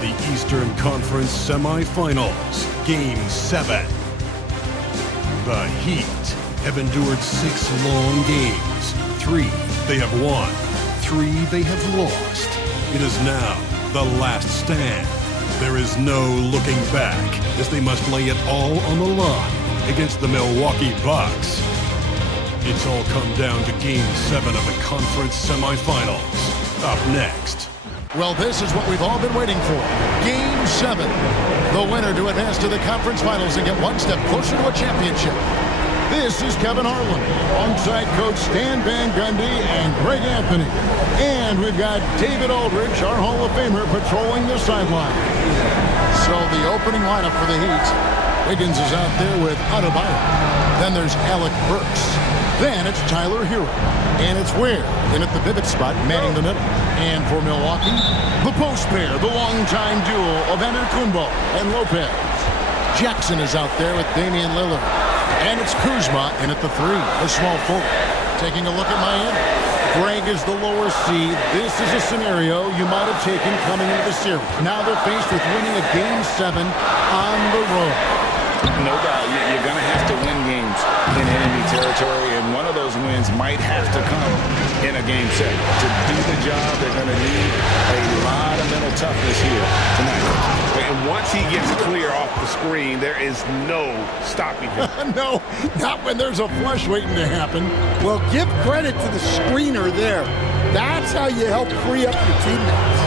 the Eastern Conference semifinals, Game 7. The Heat have endured 6 long games. 3 they have won, 3 they have lost. It is now the last stand. There is no looking back as they must lay it all on the line against the Milwaukee Bucks. It's all come down to Game 7 of the conference semifinals. Up next. Well, this is what we've all been waiting for. Game 7. The winner to advance to the conference finals and get one step closer to a championship. This is Kevin Harlan, alongside Coach Stan Van Gundy and Greg Anthony. And we've got David Aldridge, our Hall of Famer, patrolling the sideline. So the opening lineup for the Heat. Wiggins is out there with Adebayo. Then there's Alec Burks. Then it's Tyler Hero. And it's Ware in at the pivot spot, manning the middle. And for Milwaukee, the post pair, the longtime duo of Kumbo and Lopez. Jackson is out there with Damian Lillard. And it's Kuzma in at the 3, a small forward. Taking a look at Miami. Greg is the lower seed. This is a scenario you might have taken coming into the series. Now they're faced with winning a Game 7 on the road. No doubt, you're going to have to win games in enemy territory, and one of those wins might have to come in a Game 7. To do the job, they're going to need a lot of mental toughness here tonight. And once he gets clear off the screen, there is no stopping him. No, not when there's a flush waiting to happen. Well, give credit to the screener there. That's how you help free up your teammates.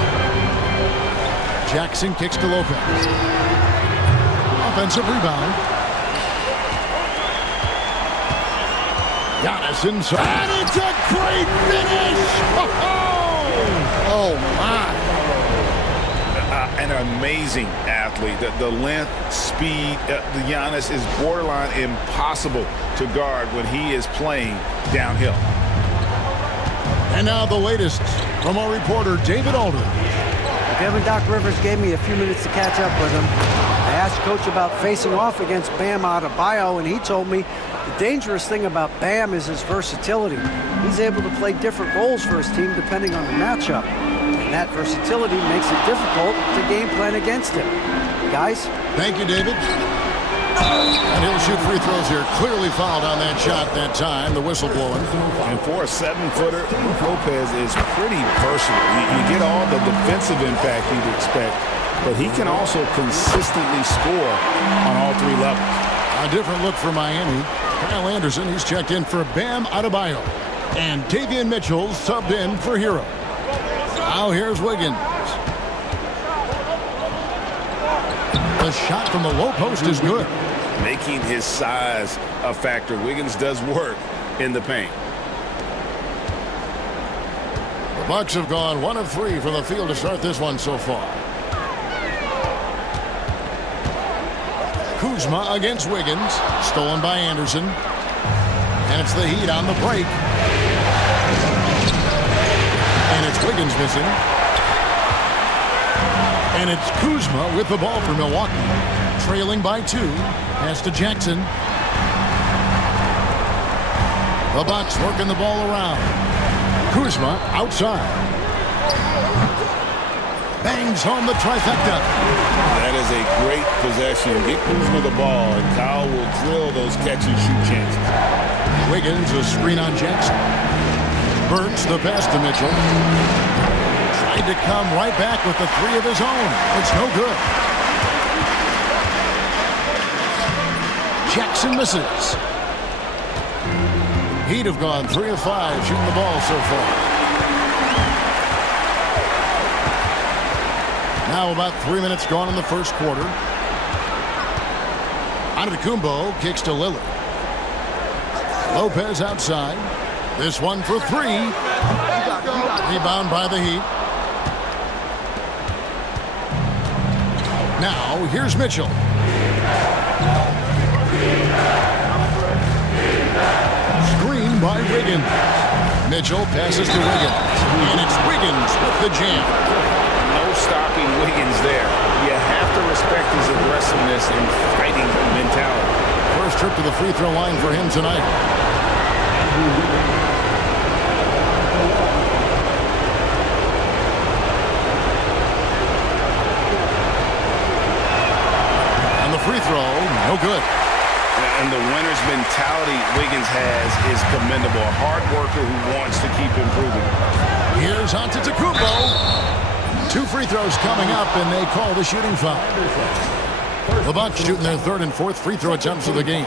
Jackson kicks to Lopez. Offensive rebound. Giannis inside. And it's a great finish! Oh my. An amazing athlete. The length, speed, the Giannis is borderline impossible to guard when he is playing downhill. And now the latest from our reporter, David Aldridge. Kevin Doc Rivers gave me a few minutes to catch up with him. I asked Coach about facing off against Bam Adebayo, and he told me the dangerous thing about Bam is his versatility. He's able to play different roles for his team depending on the matchup. And that versatility makes it difficult to game plan against him. Guys? Thank you, David. And he'll shoot free throws here. Clearly fouled on that shot that time. The whistle blowing. And for a 7-footer, Lopez is pretty versatile. You get all the defensive impact you'd expect, but he can also consistently score on all 3 levels. A different look for Miami. Kyle Anderson, he's checked in for Bam Adebayo. And Davion Mitchell subbed in for Hero. Now here's Wiggins. The shot from the low post is good. Making his size a factor. Wiggins does work in the paint. The Bucks have gone 1 of 3 from the field to start this one so far. Kuzma against Wiggins. Stolen by Anderson. And it's the Heat on the break. And it's Wiggins missing. And it's Kuzma with the ball for Milwaukee. Trailing by 2. Pass to Jackson. The Bucks working the ball around. Kuzma outside. Bangs home the trifecta. That is a great possession. Get Kuzma the ball, and Kyle will drill those catch-and-shoot chances. Wiggins, a screen on Jackson. Burks the pass to Mitchell. Tried to come right back with the 3 of his own. It's no good. Jackson misses. Heat have gone 3 of 5 shooting the ball so far. Now about 3 minutes gone in the first quarter. Antetokounmpo kicks to Lillard. Lopez outside. This one for 3. Rebound by the Heat. Now here's Mitchell. Screen by Wiggins. Mitchell passes to Wiggins. And it's Wiggins with the jam. No stopping Wiggins there. You have to respect his aggressiveness and fighting mentality. First trip to the free throw line for him tonight. free throw, no good. And the winner's mentality Wiggins has is commendable. A hard worker who wants to keep improving. Here's Antetokounmpo. 2 free throws coming up, and they call the shooting foul. The Bucks shooting their 3rd and 4th free throw attempts of the game.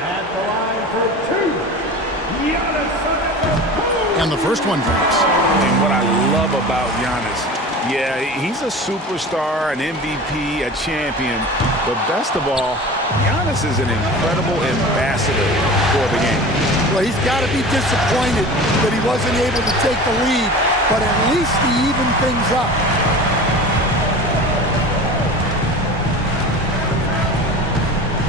At the line for 2, Giannis. And the first one falls. And what I love about Giannis, yeah, he's a superstar, an MVP, a champion. But best of all, Giannis is an incredible ambassador for the game. Well, he's got to be disappointed that he wasn't able to take the lead, but at least he evened things up.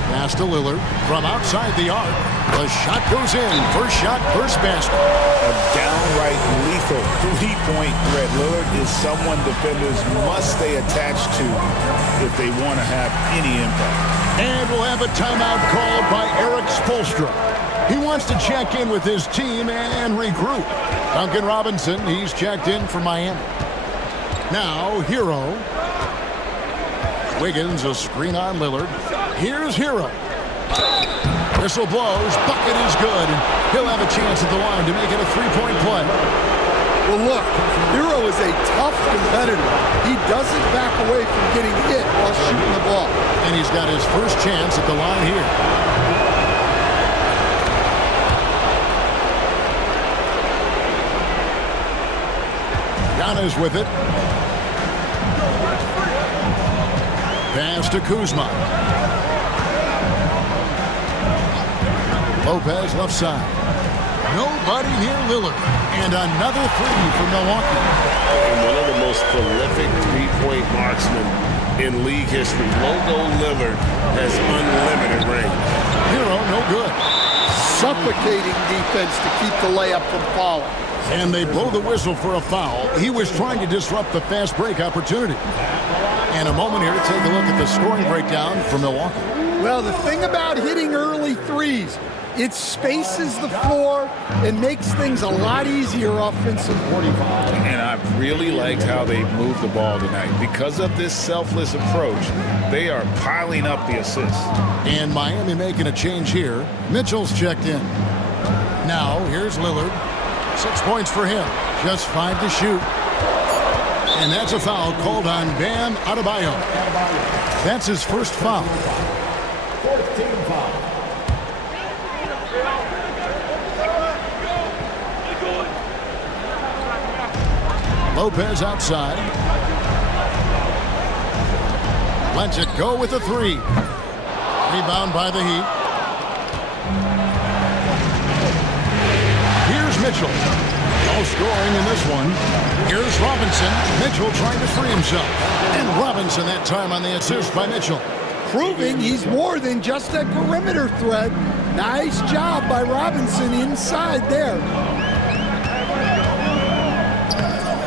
Pass to Lillard from outside the arc. The shot goes in. First shot, first basket. A downright lethal three-point threat. Lillard is someone defenders must stay attached to if they want to have any impact. And we'll have a timeout called by Eric Spoelstra. He wants to check in with his team and regroup. Duncan Robinson, he's checked in for Miami. Now, Hero. Wiggins, a screen on Lillard. Here's Hero. Whistle blows, bucket is good, and he'll have a chance at the line to make it a 3-point play. Well, look, Hero is a tough competitor. He doesn't back away from getting hit while shooting the ball. And he's got his first chance at the line here. Giannis with it. Pass to Kuzma. Lopez left side. Nobody near Lillard. And another 3 for Milwaukee. And one of the most prolific three-point marksmen in league history. Logo Lillard has unlimited range. Hero, no good. Suffocating defense to keep the layup from falling. And they blow the whistle for a foul. He was trying to disrupt the fast break opportunity. And a moment here to take a look at the scoring breakdown for Milwaukee. Well, the thing about hitting early threes, it spaces the floor and makes things a lot easier offensively. And I've really liked how they've moved the ball tonight. Because of this selfless approach, they are piling up the assists. And Miami making a change here. Mitchell's checked in. Now, here's Lillard. 6 points for him. Just 5 to shoot. And that's a foul called on Bam Adebayo. That's his first foul. 14 foul. Lopez outside. Lets it go with a 3. Rebound by the Heat. Here's Mitchell. No scoring in this one. Here's Robinson. Mitchell trying to free himself. And Robinson that time on the assist by Mitchell. Proving he's more than just a perimeter threat. Nice job by Robinson inside there.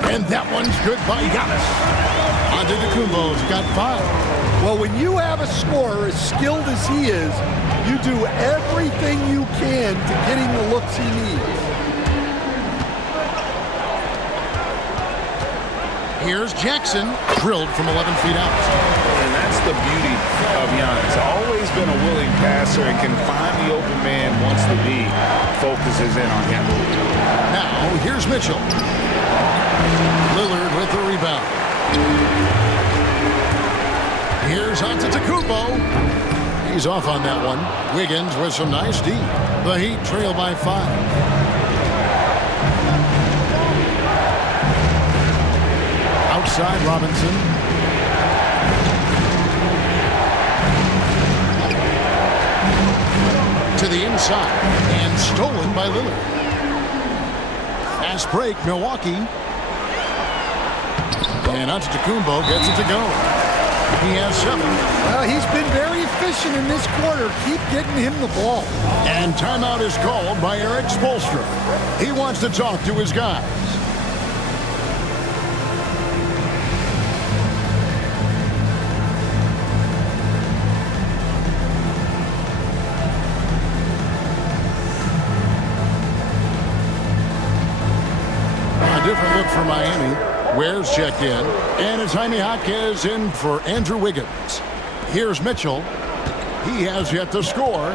And that one's good by Giannis. Antetokounmpo's got 5. Well, when you have a scorer as skilled as he is, you do everything you can to get him the looks he needs. Here's Jackson, drilled from 11 feet out. And that's the beauty of Giannis. Always been a willing passer and can find the open man once the D focuses in on him. Now, here's Mitchell. Lillard with the rebound. Here's Antetokounmpo. He's off on that one. Wiggins with some nice D. The Heat trail by 5. Outside Robinson. To the inside. And stolen by Lillard. Fast break, Milwaukee. And Antetokounmpo gets it to go. He has 7. Well, he's been very efficient in this quarter. Keep getting him the ball. And timeout is called by Eric Spoelstra. He wants to talk to his guys. A different look for Miami. Ware's checked in. And it's Jaime Jaquez in for Andrew Wiggins. Here's Mitchell. He has yet to score.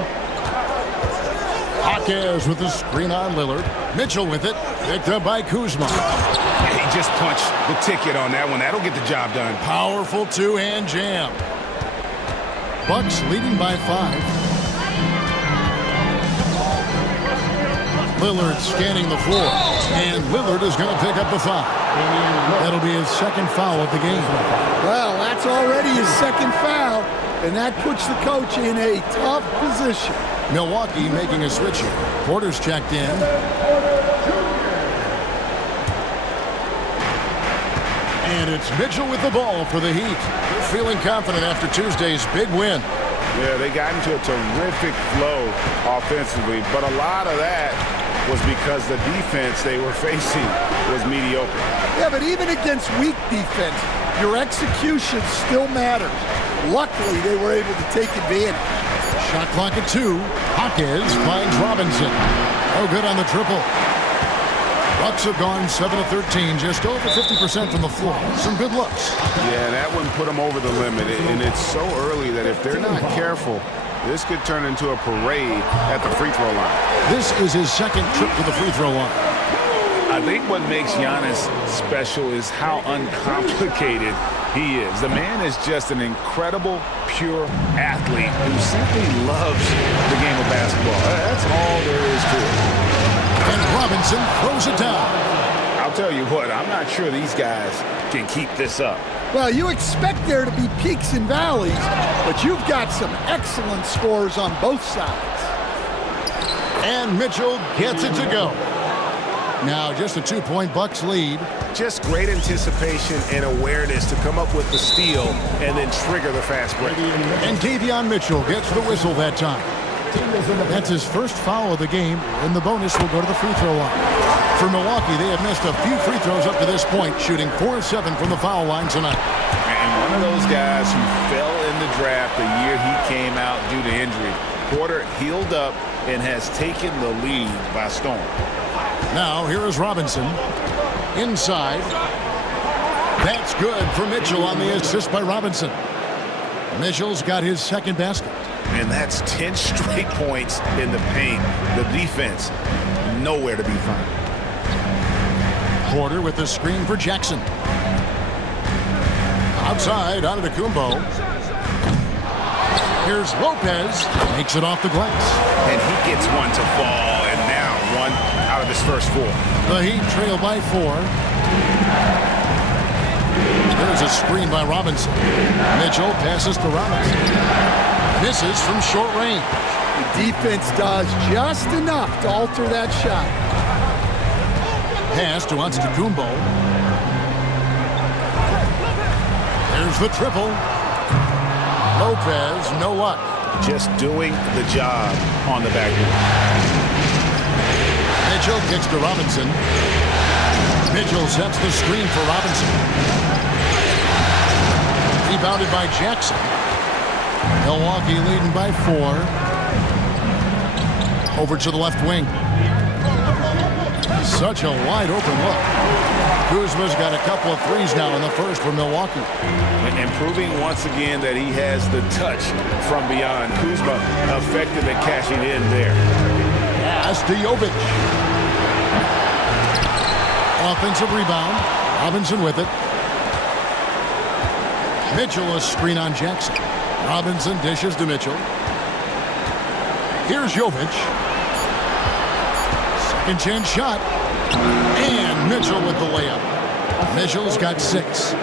Jaquez with the screen on Lillard. Mitchell with it. Picked up by Kuzma. He just punched the ticket on that one. That'll get the job done. Powerful two-hand jam. Bucks leading by 5. Lillard scanning the floor. And Lillard is going to pick up the foul. That'll be his second foul of the game. Well, that's already his second foul, and that puts the coach in a tough position. Milwaukee making a switch here. Porter's checked in. And it's Mitchell with the ball for the Heat. They're feeling confident after Tuesday's big win. Yeah, they got into a terrific flow offensively, but a lot of that was because the defense they were facing was mediocre. Yeah, but even against weak defense, your execution still matters. Luckily, they were able to take advantage. Shot clock at 2. Jaquez finds Robinson. No good on the triple. Bucks have gone 7 of 13, just over 50% from the floor. Some good looks. Yeah, that one put them over the limit, and it's so early that if they're not careful, this could turn into a parade at the free throw line. This is his second trip to the free throw line. I think what makes Giannis special is how uncomplicated he is. The man is just an incredible, pure athlete who simply loves the game of basketball. That's all there is to it. And Robinson throws it down. I'll tell you what, I'm not sure these guys can keep this up. Well, you expect there to be peaks and valleys, but you've got some excellent scores on both sides. And Mitchell gets it to go. Now just a 2-point Bucks lead. Just great anticipation and awareness to come up with the steal and then trigger the fast break. And Davion Mitchell gets the whistle that time. That's his first foul of the game, and the bonus will go to the free throw line. For Milwaukee, they have missed a few free throws up to this point, shooting 4 of 7 from the foul line tonight. And one of those guys who fell in the draft the year he came out due to injury. Porter healed up and has taken the lead by storm. Now here is Robinson. Inside. That's good for Mitchell on the assist by Robinson. Mitchell's got his second basket. And that's 10 straight points in the paint. The defense, nowhere to be found. Porter with the screen for Jackson. Outside, Antetokounmpo. Here's Lopez. Makes it off the glass. And he gets one to fall, and now one out of his first 4. The Heat trail by 4. There's a screen by Robinson. Mitchell passes to Robinson. Misses from short range. The defense does just enough to alter that shot. Pass to Antetokounmpo. There's the triple. Lopez, no luck. Just doing the job on the backboard. Mitchell kicks to Robinson. Mitchell sets the screen for Robinson. Rebounded by Jackson. Milwaukee leading by 4. Over to the left wing. Such a wide open look. Kuzma's got a couple of threes now in the first for Milwaukee. And proving once again that he has the touch from beyond. Kuzma effective at cashing in there. Pass to Jovic. Offensive rebound. Robinson with it. Mitchell a screen on Jackson. Robinson dishes to Mitchell. Here's Jovic. Second chance shot. And Mitchell with the layup. Mitchell's got 6.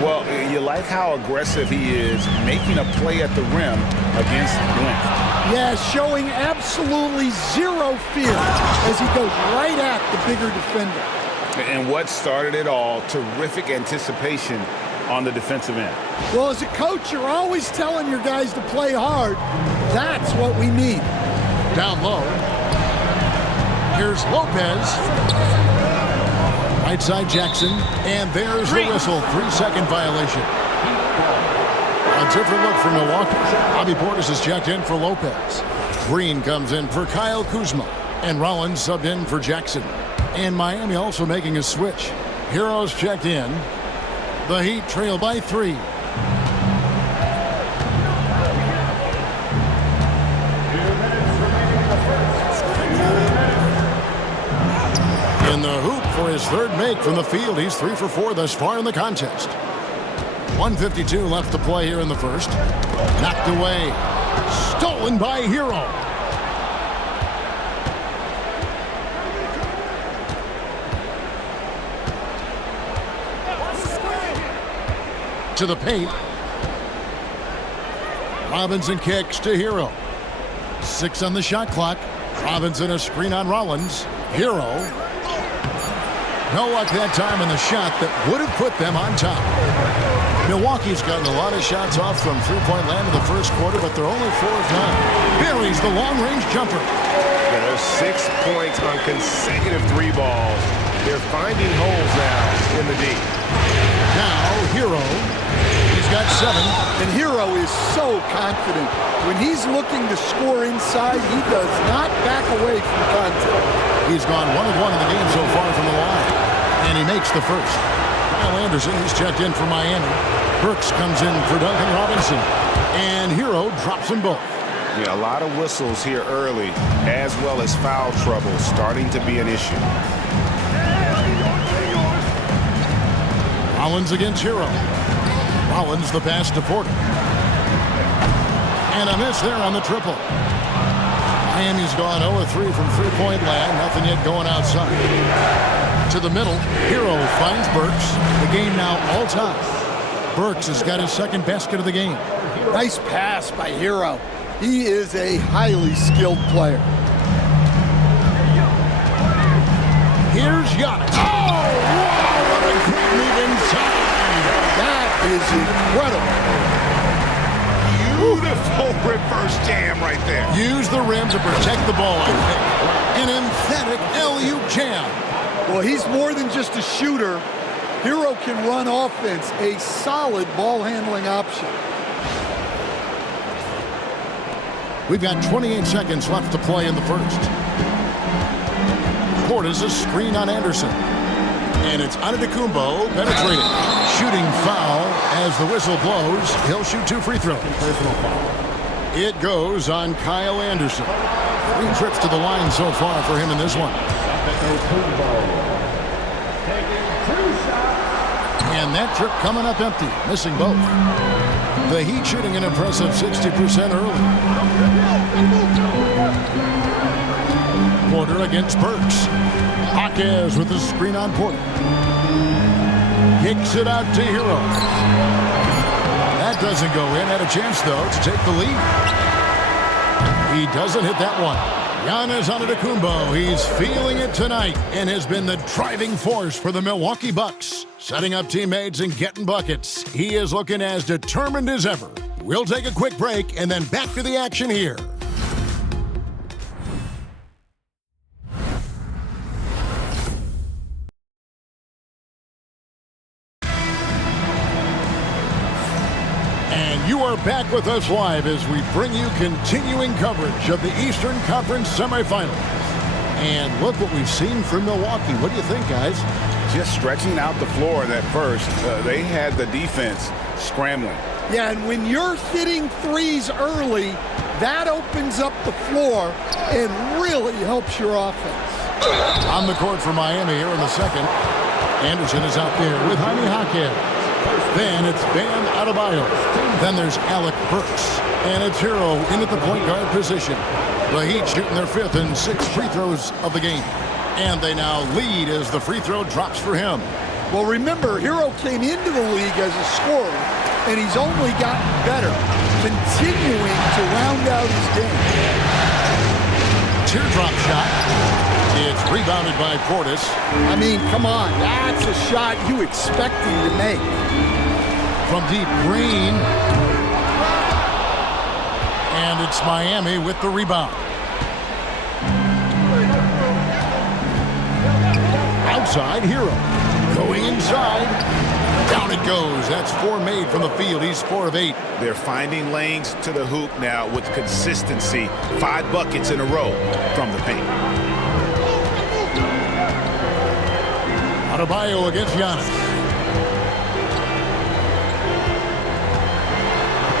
Well, you like how aggressive he is making a play at the rim against length. Yeah, showing absolutely zero fear as he goes right at the bigger defender. And what started it all, terrific anticipation on the defensive end. Well, as a coach, you're always telling your guys to play hard. That's what we need. Down low. Here's Lopez. Right side Jackson. And there's the whistle. 3-second violation. A different look for Milwaukee. Bobby Portis is checked in for Lopez. Green comes in for Kyle Kuzma. And Rollins subbed in for Jackson. And Miami also making a switch. Heroes checked in. The Heat trail by 3. for his third make from the field. He's 3 for 4 thus far in the contest. 1:52 left to play here in the first. Knocked away. Stolen by Hero. To the paint. Robinson kicks to Hero. 6 on the shot clock. Robinson a screen on Rollins. Hero. No luck that time in the shot that would have put them on top. Milwaukee's gotten a lot of shots off from three-point land in the first quarter, but they're only 4 of 9. Buries the long-range jumper. Yeah, there's 6 points on consecutive 3 balls. They're finding holes now in the D. Now Hero. He's got 7. And Hero is so confident. When he's looking to score inside, he does not back away from contact. He's gone 1 of 1 in the game so far from the line. And he makes the first. Kyle Anderson, he's checked in for Miami. Burks comes in for Duncan Robinson. And Hero drops them both. Yeah, a lot of whistles here early, as well as foul trouble starting to be an issue. Rollins against Hero. Rollins the pass to Porter. And a miss there on the triple. Miami's gone 0-3 from three-point land. Nothing yet going outside. To the middle. Hero finds Burks. The game now all time. Burks has got his second basket of the game. Nice pass by Hero. He is a highly skilled player. Here's Giannis. Oh, wow, what a great move inside. That is incredible. Beautiful reverse jam right there. Use the rim to protect the ball, I think. An emphatic LU jam. Well, he's more than just a shooter. Hero can run offense, a solid ball handling option. We've got 28 seconds left to play in the first. Porter's a screen on Anderson. And it's Antetokounmpo penetrating. Shooting foul as the whistle blows. He'll shoot 2 free throws. Personal foul. It goes on Kyle Anderson. 3 trips to the line so far for him in this one. And that trip coming up empty, missing both. The Heat shooting an impressive 60% early. Porter against Burks. Jaquez with the screen on Porter. Kicks it out to Hero. That doesn't go in. Had a chance, though, to take the lead. He doesn't hit that one. Giannis Antetokounmpo, he's feeling it tonight and has been the driving force for the Milwaukee Bucks. Setting up teammates and getting buckets. He is looking as determined as ever. We'll take a quick break and then back to the action here. You are back with us live as we bring you continuing coverage of the Eastern Conference semifinals. And look what we've seen from Milwaukee. What do you think, guys? Just stretching out the floor at first. They had the defense scrambling. Yeah, and when you're hitting threes early, that opens up the floor and really helps your offense. On the court for Miami here in the second. Anderson is out there with Jaime Jaquez. Then it's Bam Adebayo. Then there's Alec Burks. And it's Hero in at the point guard position. The Heat shooting their 5th and 6th free throws of the game. And they now lead as the free throw drops for him. Well, remember, Hero came into the league as a scorer, and he's only gotten better, continuing to round out his game. Teardrop shot. It's rebounded by Portis. I mean, come on. That's a shot you expect him to make. From deep, Green. And it's Miami with the rebound. Outside, Hero. Going inside. Down it goes. That's 4 made from the field. He's 4 of 8. They're finding lanes to the hoop now with consistency. 5 buckets in a row from the paint. Adebayo against Giannis.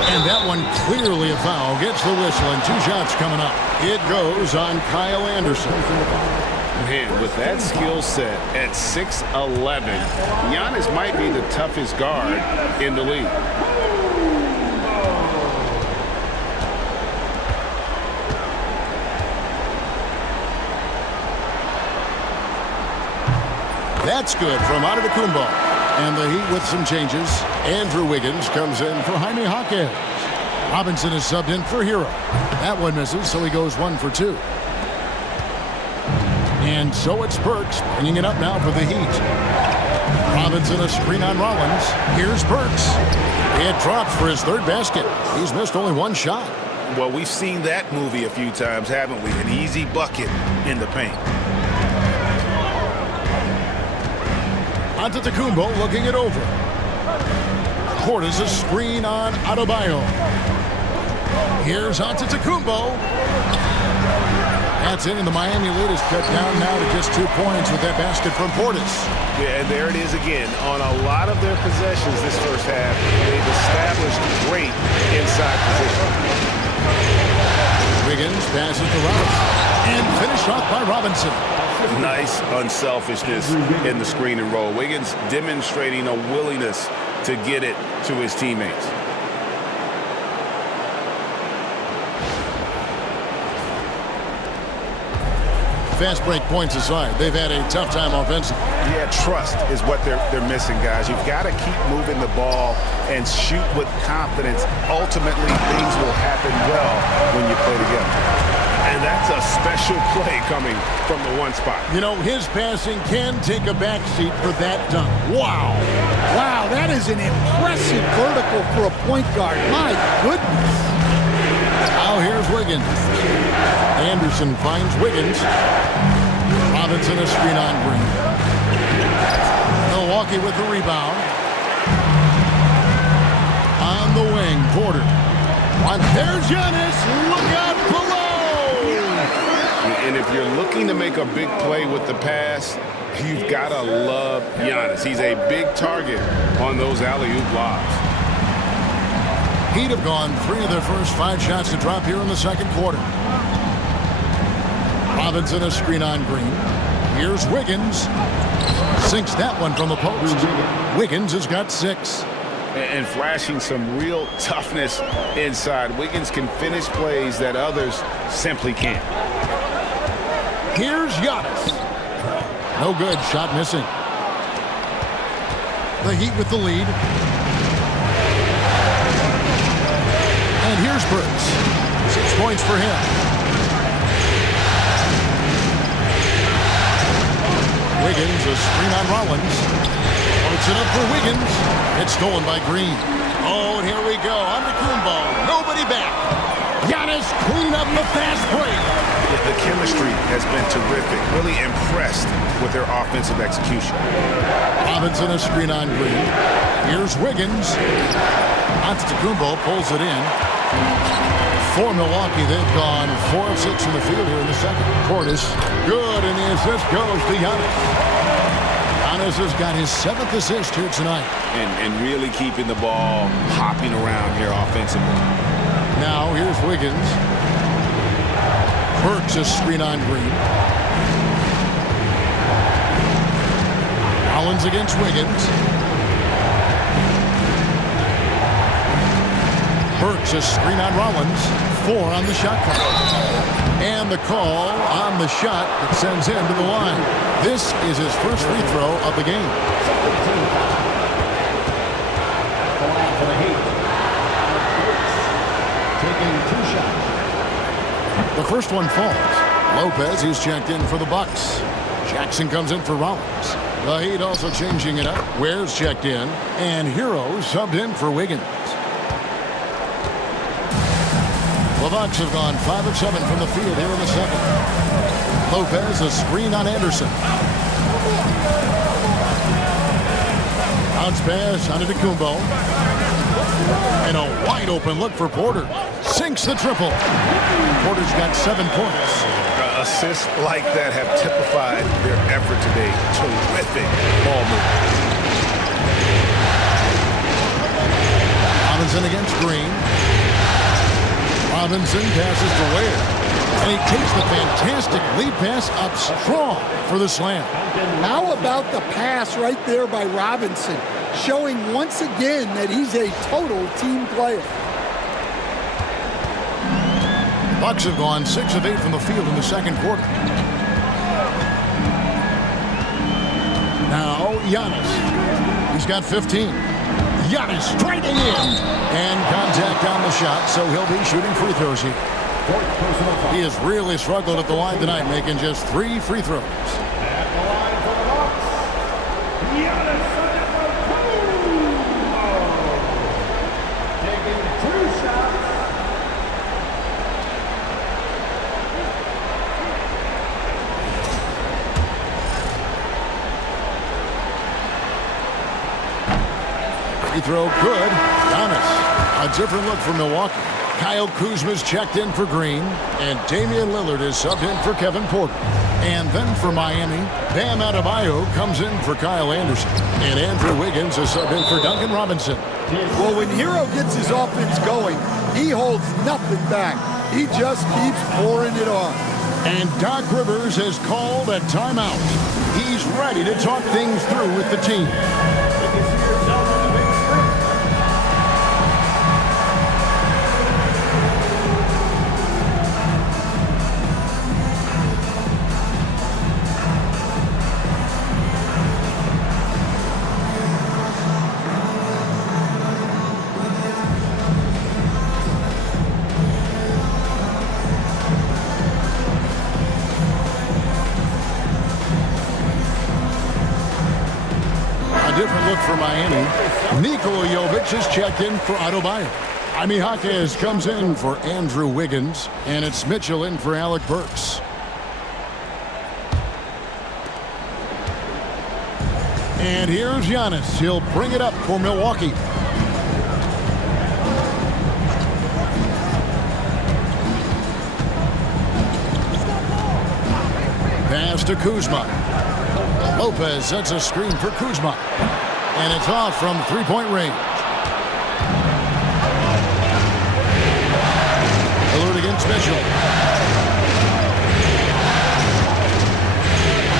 And that one clearly a foul. Gets the whistle and 2 shots coming up. It goes on Kyle Anderson. Man, with that skill set at 6'11", Giannis might be the toughest guard in the league. That's good from Antetokounmpo. And the Heat with some changes. Andrew Wiggins comes in for Jaime Jaquez. Robinson is subbed in for Hero. That one misses, so he goes 1 for 2. And so it's Burks bringing it up now for the Heat. Robinson a screen on Rollins. Here's Burks. It drops for his third basket. He's missed only one shot. Well, we've seen that movie a few times, haven't we? An easy bucket in the paint. Antetokounmpo looking it over. Portis a screen on Adebayo. Here's Antetokounmpo. That's in, and the Miami lead is cut down now to just 2 points with that basket from Portis. Yeah, and there it is again. On a lot of their possessions this first half, they've established great inside position. Wiggins passes to Robinson. And finished off by Robinson. Nice unselfishness in the screen and roll. Wiggins demonstrating a willingness to get it to his teammates. Fast break points aside, they've had a tough time offensively. Yeah, trust is what they're missing, guys. You've got to keep moving the ball and shoot with confidence. Ultimately, things will happen well when you play together. And that's a special play coming from the one spot. You know, his passing can take a backseat for that dunk. Wow. Wow, that is an impressive vertical for a point guard. My goodness. Now here's Wiggins. Anderson finds Wiggins. Robinson a screen on Green. Milwaukee with the rebound. On the wing, Porter. There's Giannis. Look out below. And if you're looking to make a big play with the pass, you've got to love Giannis. He's a big target on those alley-oop lobs. Heat have gone 3 of their first 5 shots to drop here in the second quarter. Robinson a screen on Green. Here's Wiggins. Sinks that one from the post. Wiggins has got 6. And flashing some real toughness inside. Wiggins can finish plays that others simply can't. Here's Giannis. No good. Shot missing. The Heat with the lead. And here's Burks. 6 points for him. Wiggins a screen on Rollins. Puts it up for Wiggins. It's stolen by Green. Oh, and here we go. Antetokounmpo. Nobody back. Giannis clean up the fast break. The chemistry has been terrific. Really impressed with their offensive execution. Robinson a screen on Green. Here's Wiggins. Antetokounmpo pulls it in. For Milwaukee, they've gone 4 of 6 from the field here in the second. Portis, good, and the assist goes to Giannis. Giannis has got his 7th assist here tonight. And really keeping the ball hopping around here offensively. Now here's Wiggins. Burks a screen on Green. Rollins against Wiggins. Burks a screen on Rollins. 4 on the shot clock. And the call on the shot that sends him to the line. This is his first free throw of the game. Taking 2 shots. The first one falls. Lopez, he's checked in for the Bucks. Jackson comes in for Rollins. The Heat also changing it up. Ware's checked in. And Hero subbed in for Wiggins. The Bucks have gone 5 of 7 from the field here in the second. Lopez a screen on Anderson. Bounce pass on Antetokounmpo. And a wide open look for Porter. Sinks the triple. Porter's got 7 points. Assists like that have typified their effort today. Terrific ball movement. Robinson against Green. Robinson passes to Ware. And he takes the fantastic lead pass up strong for the slam. How about the pass right there by Robinson, showing once again that he's a total team player. Bucks have gone 6 of 8 from the field in the second quarter. Now Giannis. He's got 15. Giannis striking in. And contact on the shot, so he'll be shooting free throws here. He has really struggled at the line tonight, making just 3 free throws. Free throw good. Giannis. A different look for Milwaukee. Kyle Kuzma's checked in for Green, and Damian Lillard is subbed in for Kevin Porter. And then for Miami, Bam Adebayo comes in for Kyle Anderson, and Andrew Wiggins is subbed in for Duncan Robinson. Well, when Hero gets his offense going, he holds nothing back. He just keeps pouring it on. And Doc Rivers has called a timeout. He's ready to talk things through with the team. Different look for Miami. Nikola Jovic is checked in for Adebayo. Jaime Jaquez comes in for Andrew Wiggins, and it's Mitchell in for Alec Burks. And here's Giannis. He'll bring it up for Milwaukee. Pass to Kuzma. Lopez sets a screen for Kuzma. And it's off from three-point range. Lillard against Mitchell.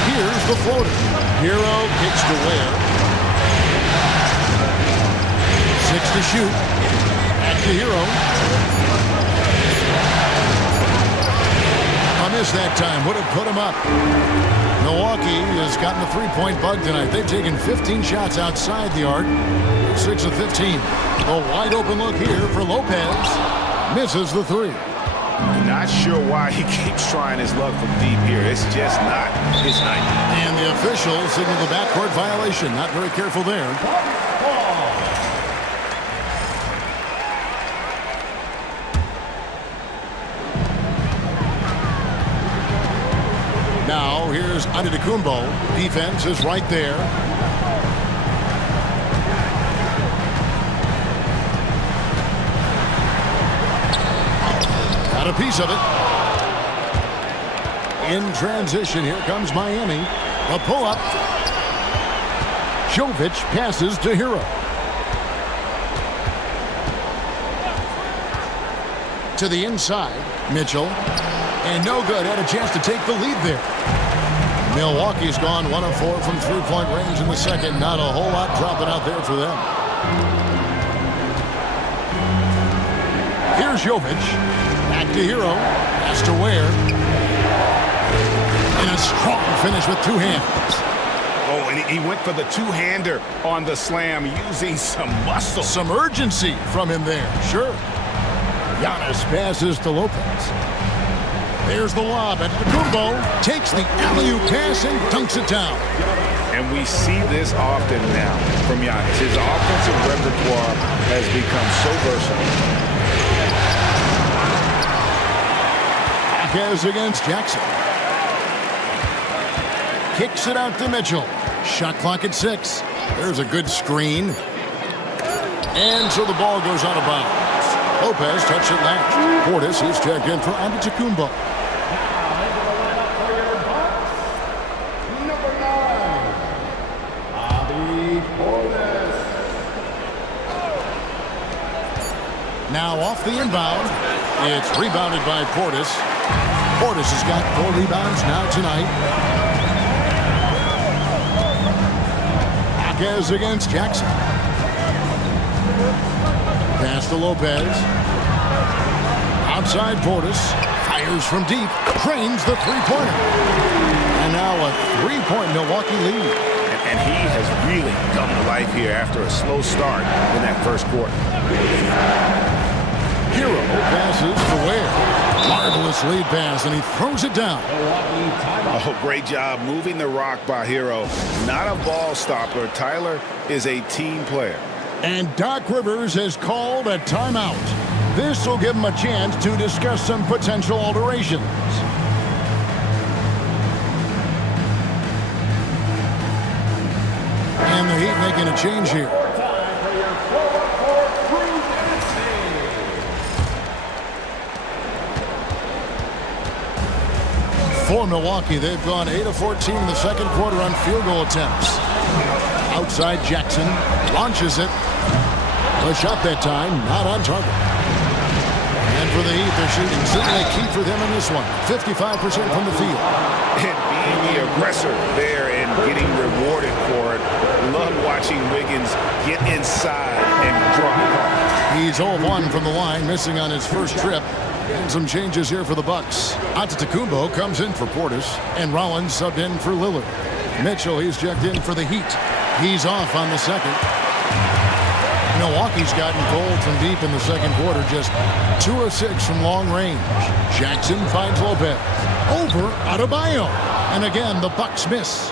Here's the floater. Hero kicks to Ware. 6 to shoot. Back to Hero. A miss that time. Would have put him up. Milwaukee has gotten the three-point bug tonight. They've taken 15 shots outside the arc. 6 of 15. A wide-open look here for Lopez. Misses the three. Not sure why he keeps trying his luck from deep here. It's just not his night. And the official signaled the backcourt violation. Not very careful there. Now, here's Antetokounmpo. Defense is right there. Got a piece of it. In transition, here comes Miami. A pull-up. Jovic passes to Hero. To the inside, Mitchell. And no good. Had a chance to take the lead there. Milwaukee's gone 1 of 4 from three-point range in the second. Not a whole lot dropping out there for them. Here's Jovic. Back to Hero. Pass to Ware. And a strong finish with 2 hands. Oh, and he went for the two-hander on the slam, using some muscle. Some urgency from him there. Sure. Giannis passes to Lopez. There's the lob. Antetokounmpo takes the alley-oop pass and dunks it down. And we see this often now from Giannis. His offensive repertoire has become so versatile. Jaquez against Jackson. Kicks it out to Mitchell. Shot clock at 6. There's a good screen. And so the ball goes out of bounds. Lopez touched it last. Portis is checked in for Antetokounmpo. Now off the inbound. It's rebounded by Portis. Portis has got 4 rebounds now tonight. Marquez against Jackson. Pass to Lopez. Outside Portis. Fires from deep. Drains the three-pointer. And now a 3-point Milwaukee lead. And he has really come to life here after a slow start in that first quarter. Hero passes to Ware. Marvelous lead pass, and he throws it down. Oh, great job moving the rock by Hero. Not a ball stopper. Tyler is a team player. And Doc Rivers has called a timeout. This will give him a chance to discuss some potential alterations. And the Heat making a change here. For Milwaukee, they've gone 8 of 14 in the second quarter on field goal attempts. Outside Jackson launches it. The shot that time not on target. And for the Heat, they're shooting certainly key for them in this one. 55% from the field. And being the aggressor there and getting rewarded for it. Love watching Wiggins get inside and draw a call. He's 0-1 from the line, missing on his first trip. And some changes here for the Bucks. Antetokounmpo comes in for Portis, and Rollins subbed in for Lillard. Mitchell, he's checked in for the Heat. He's off on the second. Milwaukee's gotten cold from deep in the second quarter, just 2 of 6 from long range. Jackson finds Lopez. Over Adebayo. And again, the Bucks miss.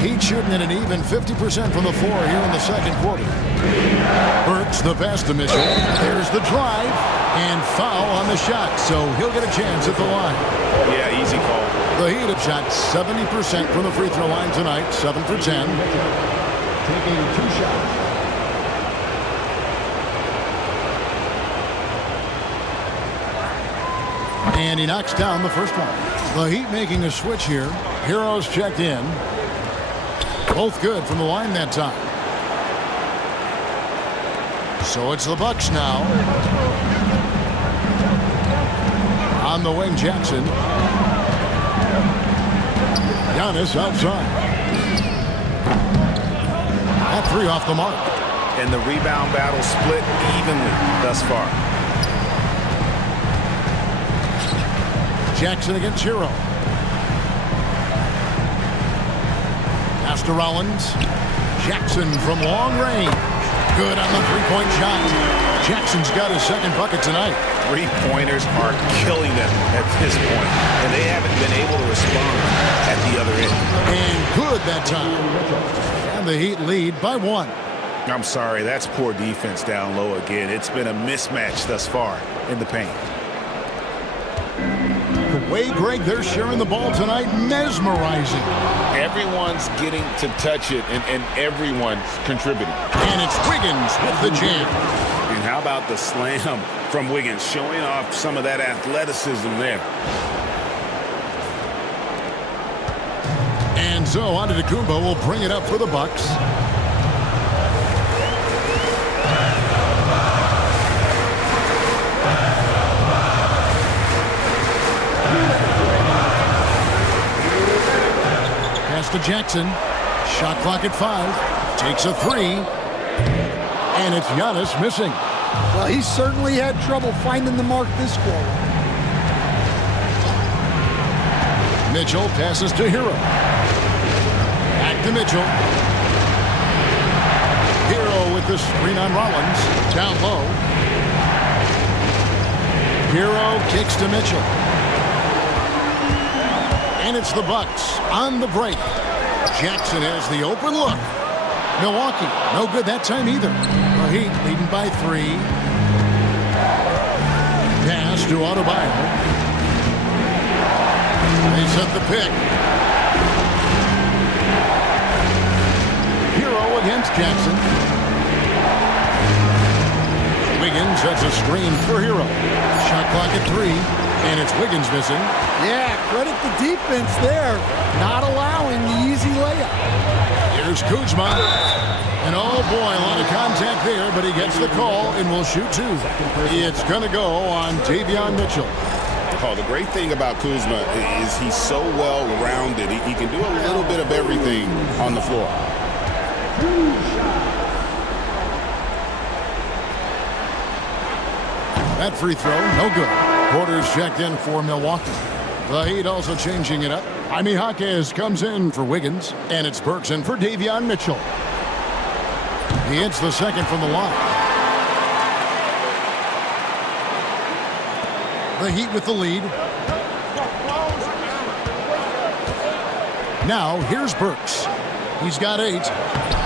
Heat shooting at an even 50% from the floor here in the second quarter. Burks the pass to Mitchell. There's the drive. And foul on the shot, so he'll get a chance at the line. Yeah, easy call. The Heat have shot 70% from the free throw line tonight, 7 for 10. Taking 2 shots. And he knocks down the first one. The Heat making a switch here. Heroes checked in. Both good from the line that time. So it's the Bucks now. On the wing, Jackson. Giannis outside. That 3 off the mark. And the rebound battle split evenly thus far. Jackson against Hero. Pass to Rollins. Jackson from long range. Good on the three-point shot. Jackson's got his second bucket tonight. Three-pointers are killing them at this point, and they haven't been able to respond at the other end. And good that time. And the Heat lead by 1. I'm sorry, that's poor defense down low again. It's been a mismatch thus far in the paint. The way, Greg, they're sharing the ball tonight, mesmerizing. Everyone's getting to touch it, and everyone's contributing. And it's Wiggins with the jam. And how about the slam from Wiggins, showing off some of that athleticism there. And so Antetokounmpo will bring it up for the Bucks. Pass to Jackson. Shot clock at 5. Takes a 3. And it's Giannis missing. Well, he certainly had trouble finding the mark this quarter. Mitchell passes to Hero. Back to Mitchell. Hero with the screen on Rollins. Down low. Hero kicks to Mitchell. And it's the Bucks on the break. Jackson has the open look. Milwaukee, no good that time either. The Heat leading by 3. Pass to Adebayo. They set the pick. Hero against Jackson. Wiggins sets a screen for Hero. Shot clock at 3. And it's Wiggins missing. Yeah, credit the defense there. Not allowing the easy layup. Here's Kuzma. And oh boy, a lot of contact there, but he gets the call and will shoot 2. It's going to go on Davion Mitchell. Oh, the great thing about Kuzma is he's so well-rounded. He can do a little bit of everything on the floor. That free throw, no good. Porter's checked in for Milwaukee. The Heat also changing it up. Jaime Jaquez comes in for Wiggins, and it's Burks in for Davion Mitchell. He hits the second from the line. The Heat with the lead. Now, here's Burks. He's got 8,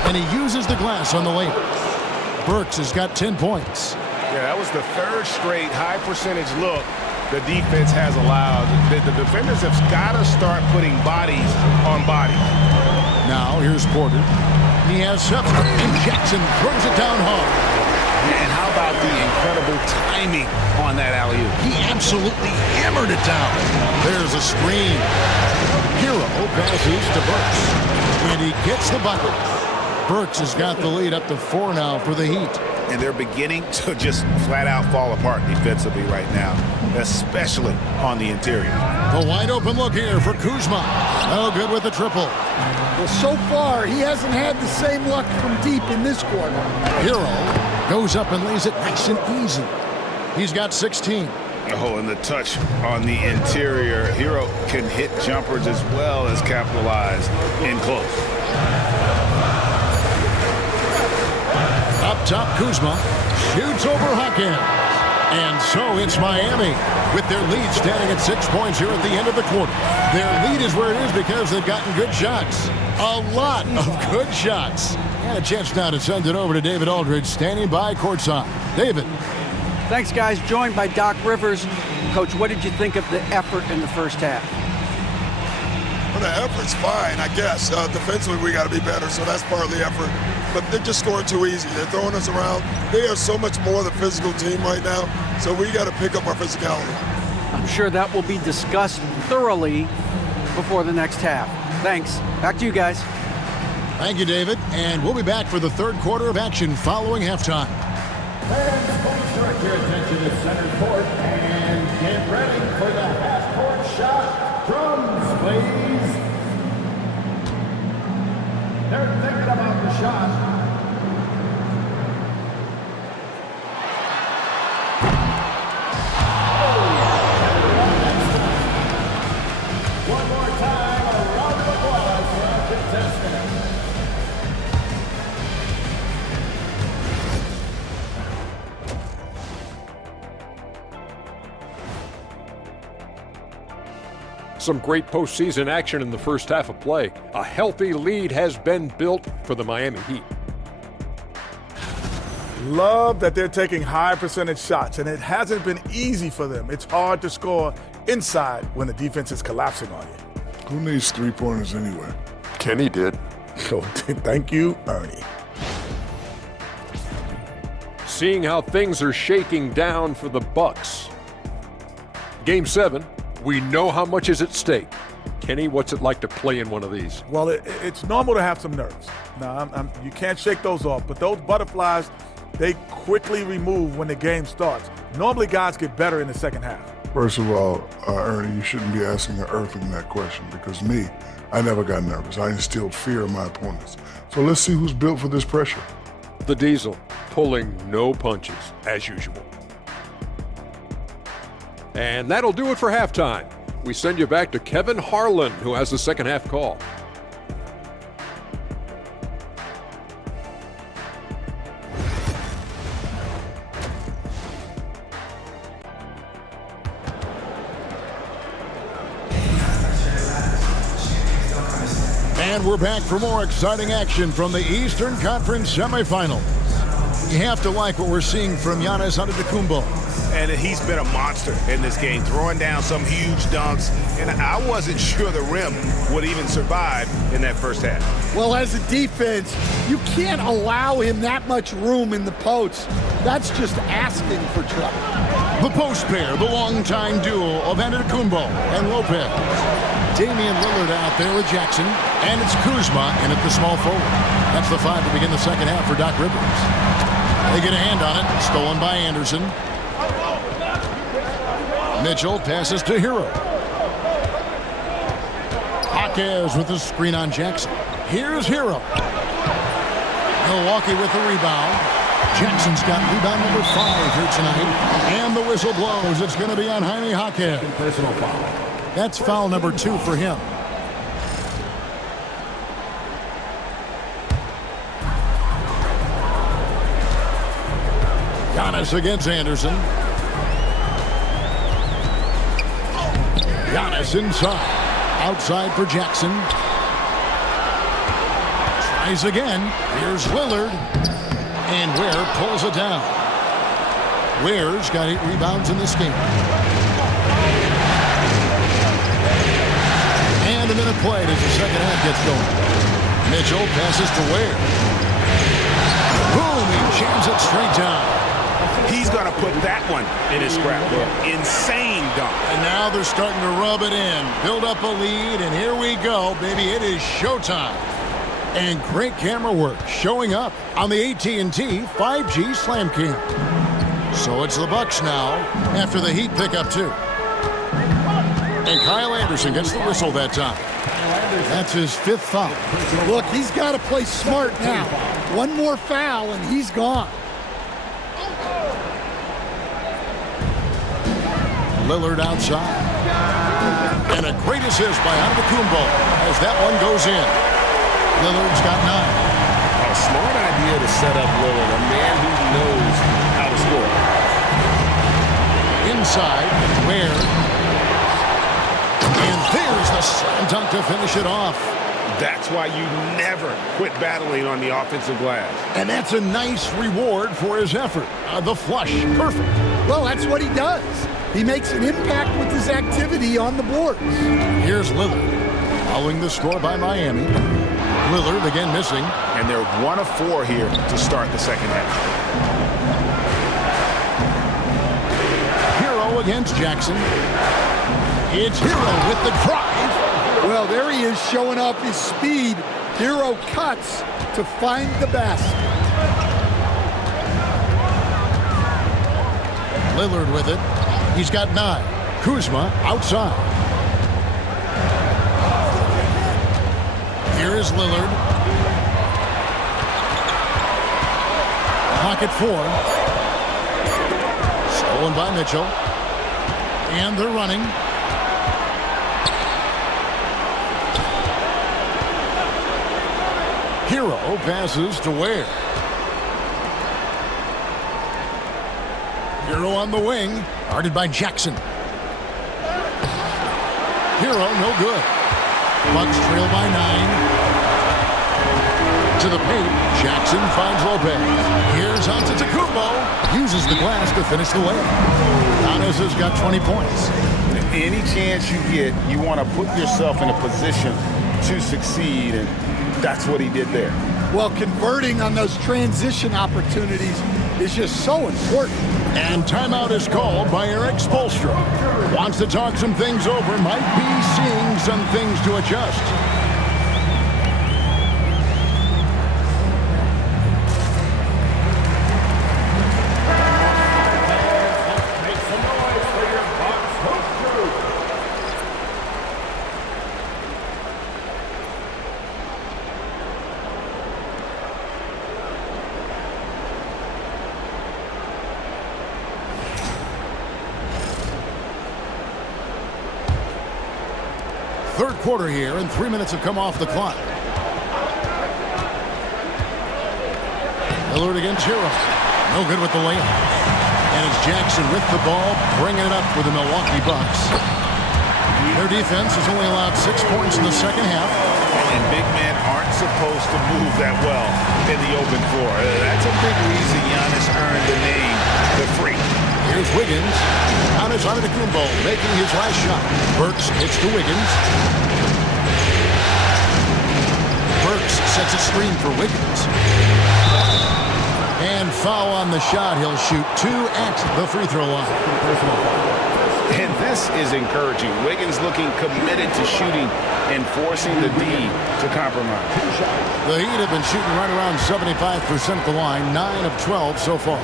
and he uses the glass on the layup. Burks has got 10 points. Yeah, that was the third straight high-percentage look the defense has allowed. The defenders have got to start putting bodies on bodies. Now, here's Porter. He has 7, and Jackson throws it down hard. And how about the incredible timing on that alley-oop? He absolutely hammered it down. There's a screen. Hero passes to Burks, and he gets the bucket. Burks has got the lead up to 4 now for the Heat. And they're beginning to just flat-out fall apart defensively right now, especially on the interior. The wide-open look here for Kuzma. No good with the triple. Well, so far, he hasn't had the same luck from deep in this quarter. Hero goes up and lays it nice and easy. He's got 16. Oh, and the touch on the interior. Hero can hit jumpers as well as capitalize in close. Up top, Kuzma shoots over Hawkins. And so it's Miami with their lead standing at 6 points here at the end of the quarter. Their lead is where it is because they've gotten good shots. A lot of good shots. And a chance now to send it over to David Aldridge standing by courtside. David. Thanks, guys. Joined by Doc Rivers. Coach, what did you think of the effort in the first half? Well, the effort's fine, I guess. Defensively, we got to be better, so that's part of the effort. But they're just scoring too easy. They're throwing us around. They are so much more the physical team right now, so we got to pick up our physicality. I'm sure that will be discussed thoroughly before the next half. Thanks. Back to you guys. Thank you, David. And we'll be back for the third quarter of action following halftime. Fans, please direct your attention to center court and get ready for the half-court shot. Drums, please. They're thinking about the shot. One more time, a round of applause for our contestants. Some great postseason action in the first half of play. A healthy lead has been built for the Miami Heat. Love that they're taking high percentage shots, and it hasn't been easy for them. It's hard to score inside when the defense is collapsing on you. Who needs three-pointers anyway? Kenny did. So thank you, Ernie. Seeing how things are shaking down for the Bucks. Game 7. We know how much is at stake. Kenny, what's it like to play in one of these? Well, it's normal to have some nerves. Now, you can't shake those off, but those butterflies, they quickly remove when the game starts. Normally, guys get better in the second half. First of all, Ernie, you shouldn't be asking an Earthling that question because I never got nervous. I instilled fear in my opponents. So let's see who's built for this pressure. The Diesel pulling no punches, as usual. And that'll do it for halftime. We send you back to Kevin Harlan, who has the second half call. And we're back for more exciting action from the Eastern Conference semifinals. You have to like what we're seeing from Giannis Antetokounmpo. And he's been a monster in this game, throwing down some huge dunks. And I wasn't sure the rim would even survive in that first half. Well, as a defense, you can't allow him that much room in the post. That's just asking for trouble. The post pair, the longtime duo of Antetokounmpo and Lopez. Damian Lillard out there with Jackson, and it's Kuzma in at the small forward. That's the 5 to begin the second half for Doc Rivers. They get a hand on it, stolen by Anderson. Mitchell passes to Hero. Jaquez with the screen on Jackson. Here's Hero. Milwaukee with the rebound. Jackson's got rebound number 5 here tonight. And the whistle blows. It's going to be on Jaime Jaquez. Personal foul. That's foul number 2 for him. Giannis against Anderson. Giannis inside. Outside for Jackson. Tries again. Here's Lillard. And Ware pulls it down. Ware's got 8 rebounds in this game. And a minute played as the second half gets going. Mitchell passes to Ware. Boom! He jams it straight down. He's going to put that one in his scrapbook. Insane dunk. And now they're starting to rub it in. Build up a lead, and here we go, baby. It is showtime. And great camera work showing up on the AT&T 5G Slam Cam. So it's the Bucks now after the Heat pick up 2. And Kyle Anderson gets the whistle that time. That's his 5th foul. Look, he's got to play smart now. One more foul, and he's gone. Lillard outside. And a great assist by Antetokounmpo as that one goes in. Lillard's got 9. A smart idea to set up Lillard, a man who knows how to score. Inside, Ware. And there's the slam dunk to finish it off. That's why you never quit battling on the offensive glass. And that's a nice reward for his effort. The flush, perfect. Well, that's what he does. He makes an impact with his activity on the boards. Here's Lillard, following the score by Miami. Lillard again missing. And they're 1 of 4 here to start the second half. Hero against Jackson. It's Hero with the drive. Well, there he is showing off his speed. Hero cuts to find the basket. Lillard with it. He's got 9. Kuzma outside. Here is Lillard. Pocket 4. Stolen by Mitchell. And they're running. Hero passes to Ware. Hero on the wing. Guarded by Jackson. Hero, no good. Bucks trail by 9. To the paint. Jackson finds Lopez. Here's Antetokounmpo. Uses the glass to finish the layup. Giannis has got 20 points. Any chance you get, you want to put yourself in a position to succeed, and that's what he did there. Well, converting on those transition opportunities is just so important. And timeout is called by Eric Spoelstra. Wants to talk some things over, might be seeing some things to adjust. Make some noise for your Bucks HoF crew. Third quarter here, and 3 minutes have come off the clock. Lillard against Hero. No good with the layup. And it's Jackson with the ball, bringing it up for the Milwaukee Bucks. Their defense has only allowed 6 points in the second half. And big men aren't supposed to move that well in the open floor. That's a big reason Giannis earned the name the Freak. Here's Wiggins. Giannis Antetokounmpo making his last shot. Burks hits to Wiggins. Burks sets a screen for Wiggins. And foul on the shot. He'll shoot 2 at the free throw line. And this is encouraging. Wiggins looking committed to shooting and forcing the D to compromise. The Heat have been shooting right around 75% at the line, 9 of 12 so far.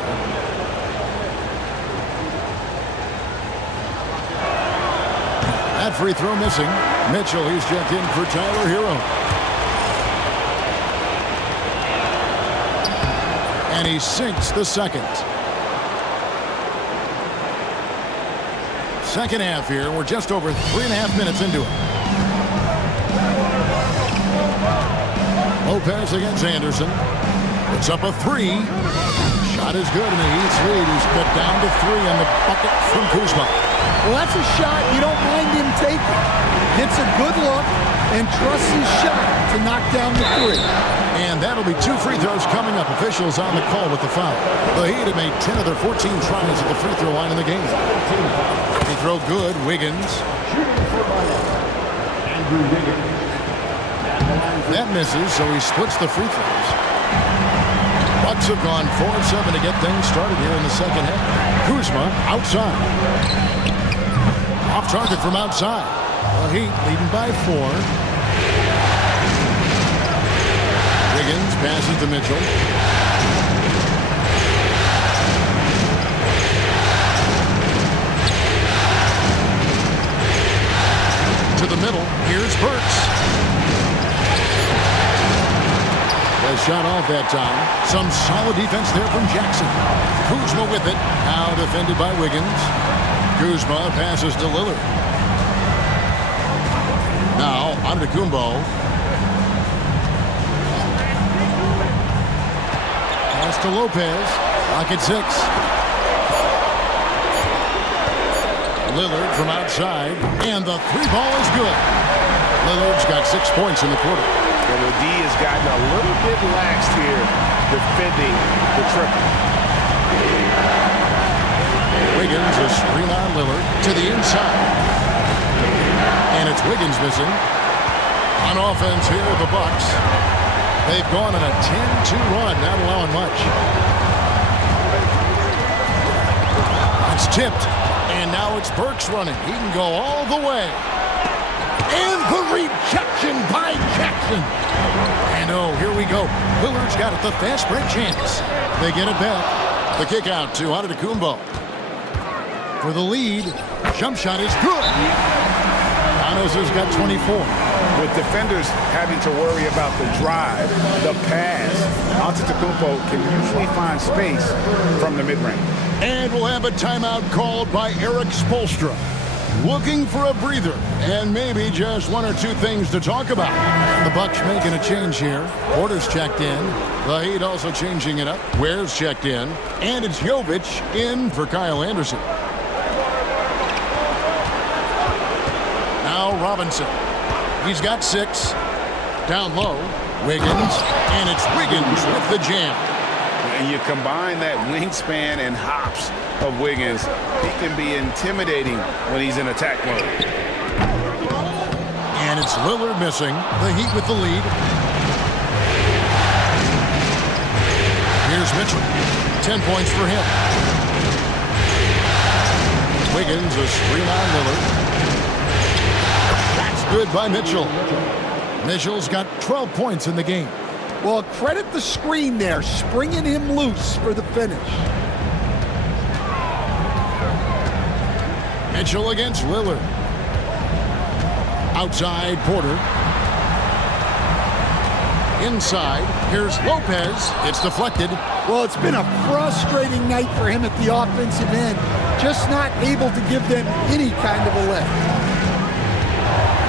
That free throw missing. Mitchell, he's checked in for Tyler Hero. And he sinks the second. Second half here. We're just over 3.5 minutes into it. Lopez against Anderson. It's up a three. Shot is good, and the Heat's lead is cut down to 3 on the bucket from Kuzma. Well, that's a shot you don't mind him taking. Gets a good look and trusts his shot to knock down the 3. And that'll be 2 free throws coming up. Officials on the call with the foul. The Heat have made 10 of their 14 tries at the free throw line in the game. Free throw good. Wiggins. That misses, so he splits the free throws. Bucks have gone 4 of 7 to get things started here in the second half. Kuzma outside. Off target from outside. The Heat leading by 4. Wiggins passes to Mitchell. To the middle. Here's Burks. The shot off that time. Some solid defense there from Jackson. Kuzma with it. Now defended by Wiggins. Kuzma passes to Lillard. Now Antetokounmpo. Pass to Lopez. Rocket 6. Lillard from outside. And the 3 ball is good. Lillard's got 6 points in the quarter. Well, the D has gotten a little bit laxed here defending the triple. Wiggins a screen on Lillard to the inside. And it's Wiggins missing. On offense here with the Bucks. They've gone on a 10-2 run, not allowing much. It's tipped. And now it's Burks running. He can go all the way. And the rejection by Jackson. And oh, here we go. Lillard's got it, the fast break chance. They get it back. The kick out to Antetokounmpo. For the lead. Jump shot is good. Giannis has got 24. With defenders having to worry about the drive, the pass, Antetokounmpo can usually find space from the mid-range. And we'll have a timeout called by Eric Spoelstra. Looking for a breather and maybe just 1 or 2 things to talk about. The Bucks making a change here. Porter's checked in. The Heat also changing it up. Ware's checked in. And it's Jovic in for Kyle Anderson. Now Robinson. He's got 6. Down low. Wiggins. And it's Wiggins with the jam. And you combine that wingspan and hops of Wiggins, he can be intimidating when he's in attack mode. And it's Lillard missing. The Heat with the lead. Here's Mitchell. 10 points for him. Wiggins a screen on Lillard. That's good by Mitchell. Mitchell's got 12 points in the game. Well, credit the screen there, springing him loose for the finish. Mitchell against Lillard. Outside, Porter. Inside, here's Lopez. It's deflected. Well, it's been a frustrating night for him at the offensive end. Just not able to give them any kind of a lift.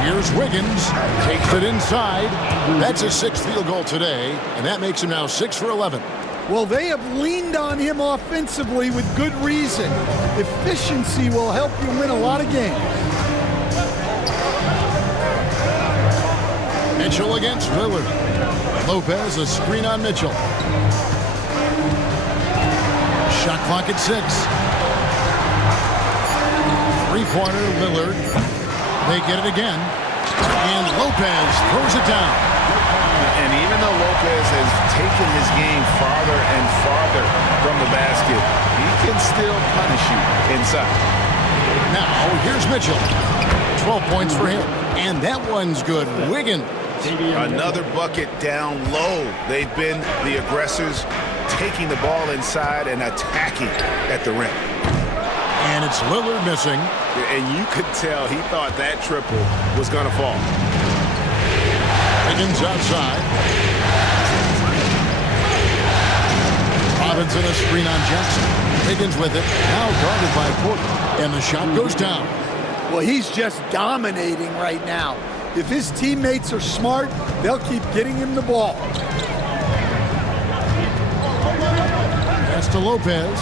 Here's Wiggins. Takes it inside. That's his 6th field goal today, and that makes him now 6 for 11. Well, they have leaned on him offensively with good reason. Efficiency will help you win a lot of games. Mitchell against Lillard. Lopez a screen on Mitchell. Shot clock at 6. 3-pointer Lillard. They get it again. And Lopez throws it down. And even though Lopez has taken his game farther and farther from the basket, he can still punish you inside. Now, here's Mitchell. 12 points for him. And that one's good. Wiggins. Another bucket down low. They've been the aggressors, taking the ball inside and attacking at the rim. And it's Lillard missing. And you could tell he thought that triple was going to fall. Higgins outside. Robinson a screen on Jackson. Higgins with it. Now guarded by Porter. And the shot goes down. Well, he's just dominating right now. If his teammates are smart, they'll keep getting him the ball. Pass to Lopez.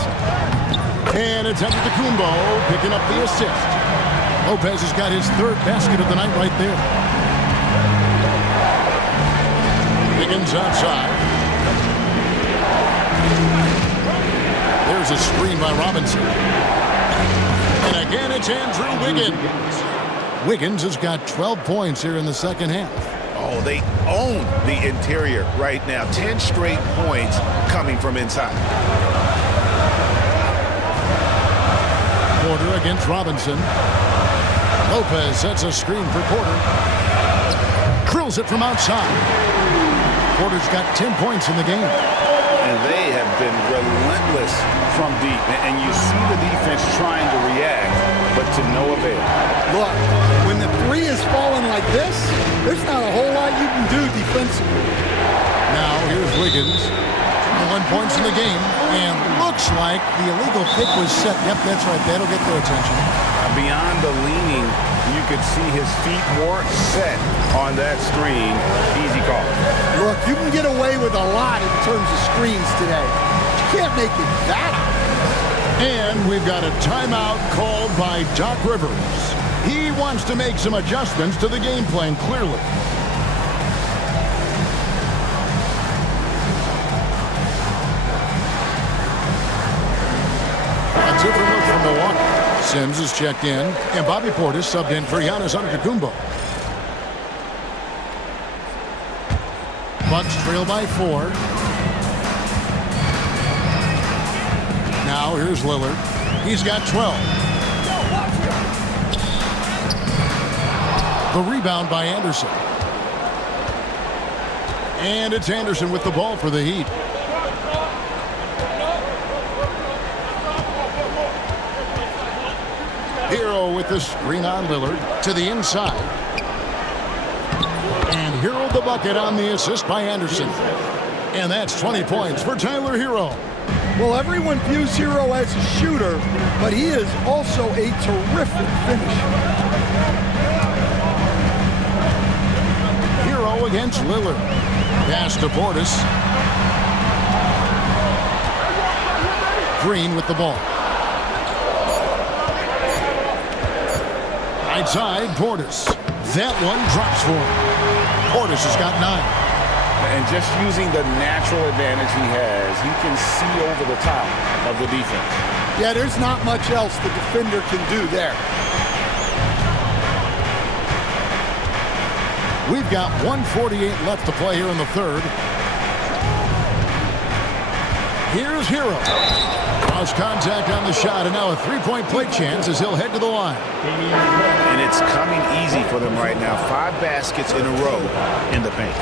And it's Antetokounmpo picking up the assist. Lopez has got his third basket of the night right there. Higgins outside. There's a screen by Robinson. And again, it's Andrew Wiggins. Wiggins has got 12 points here in the second half. Oh, they own the interior right now. 10 straight points coming from inside. Porter against Robinson. Lopez sets a screen for Porter. Drills it from outside. Porter's got 10 points in the game. And they have been relentless from deep. And you see the defense trying to react, but to no avail. Look, when the three is falling like this, there's not a whole lot you can do defensively. Now here's Wiggins. 1 point in the game. And looks like the illegal kick was set. Yep, that's right. That'll get their attention. Beyond the leaning, you could see his feet weren't set on that screen. Easy call. Look, you can get away with a lot in terms of screens today. You can't make it that obvious. And we've got a timeout called by Doc Rivers. He wants to make some adjustments to the game plan, clearly. A different look from Milwaukee. Sims is checked in, and Bobby Portis subbed in for Giannis Antetokounmpo. Bucks trail by 4. Now here's Lillard. He's got 12. The rebound by Anderson. And it's Anderson with the ball for the Heat. Hero with the screen on Lillard to the inside. And Hero the bucket on the assist by Anderson. And that's 20 points for Tyler Hero. Well, everyone views Hero as a shooter, but he is also a terrific finisher. Hero against Lillard. Pass to Portis. Green with the ball. Right side, Portis. That one drops for him. Portis has got 9. And just using the natural advantage he has, he can see over the top of the defense. Yeah, there's not much else the defender can do there. We've got 1:48 left to play here in the third. Here's Hero. Cross contact on the shot, and now a three-point play chance as he'll head to the line. And it's coming easy for them right now. 5 baskets in a row in the paint.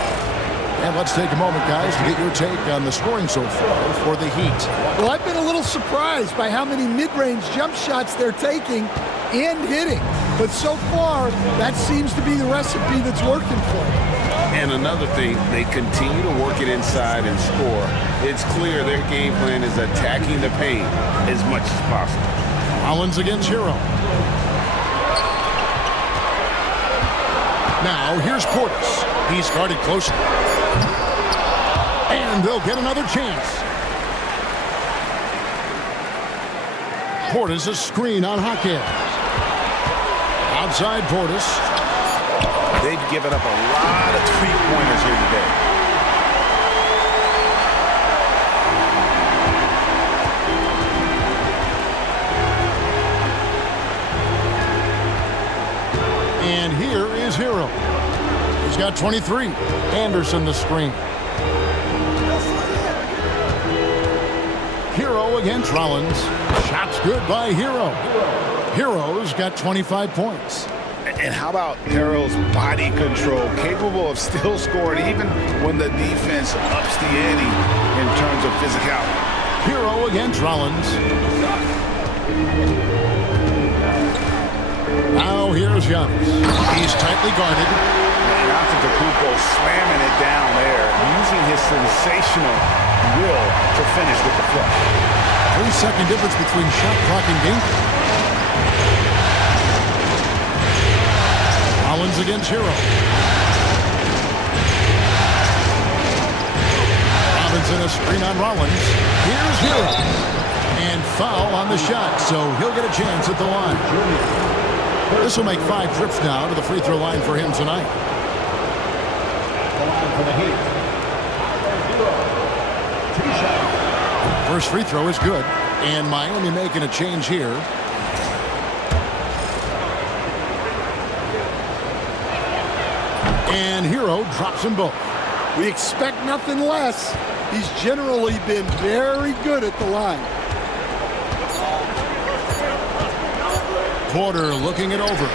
And let's take a moment, guys, to get your take on the scoring so far for the Heat. Well, I've been a little surprised by how many mid-range jump shots they're taking and hitting. But so far, that seems to be the recipe that's working for them. And another thing, they continue to work it inside and score. It's clear their game plan is attacking the paint as much as possible. Collins against Hero. Now, here's Portis. He's guarded closely. And they'll get another chance. Portis a screen on Hawkins. Outside Portis. They've given up a lot of three-pointers here today. And here is Hero. He's got 23. Anderson the screen. Hero against Rollins. Shot's good by Hero. Hero's got 25 points. And how about Hero's body control, capable of still scoring even when the defense ups the ante in terms of physicality. Hero against Rollins. Now here's Giannis. He's tightly guarded. And Antetokounmpo slamming it down there, using his sensational will to finish with the flush. 3-second difference between shot clock and game clock. Rollins against Hero. Robinson a screen on Rollins. Here's Hero. And foul on the shot, so he'll get a chance at the line. This will make 5 trips now to the free throw line for him tonight. First free throw is good, and Miami making a change here. And Hero drops them both. We expect nothing less. He's generally been very good at the line. Porter looking it over.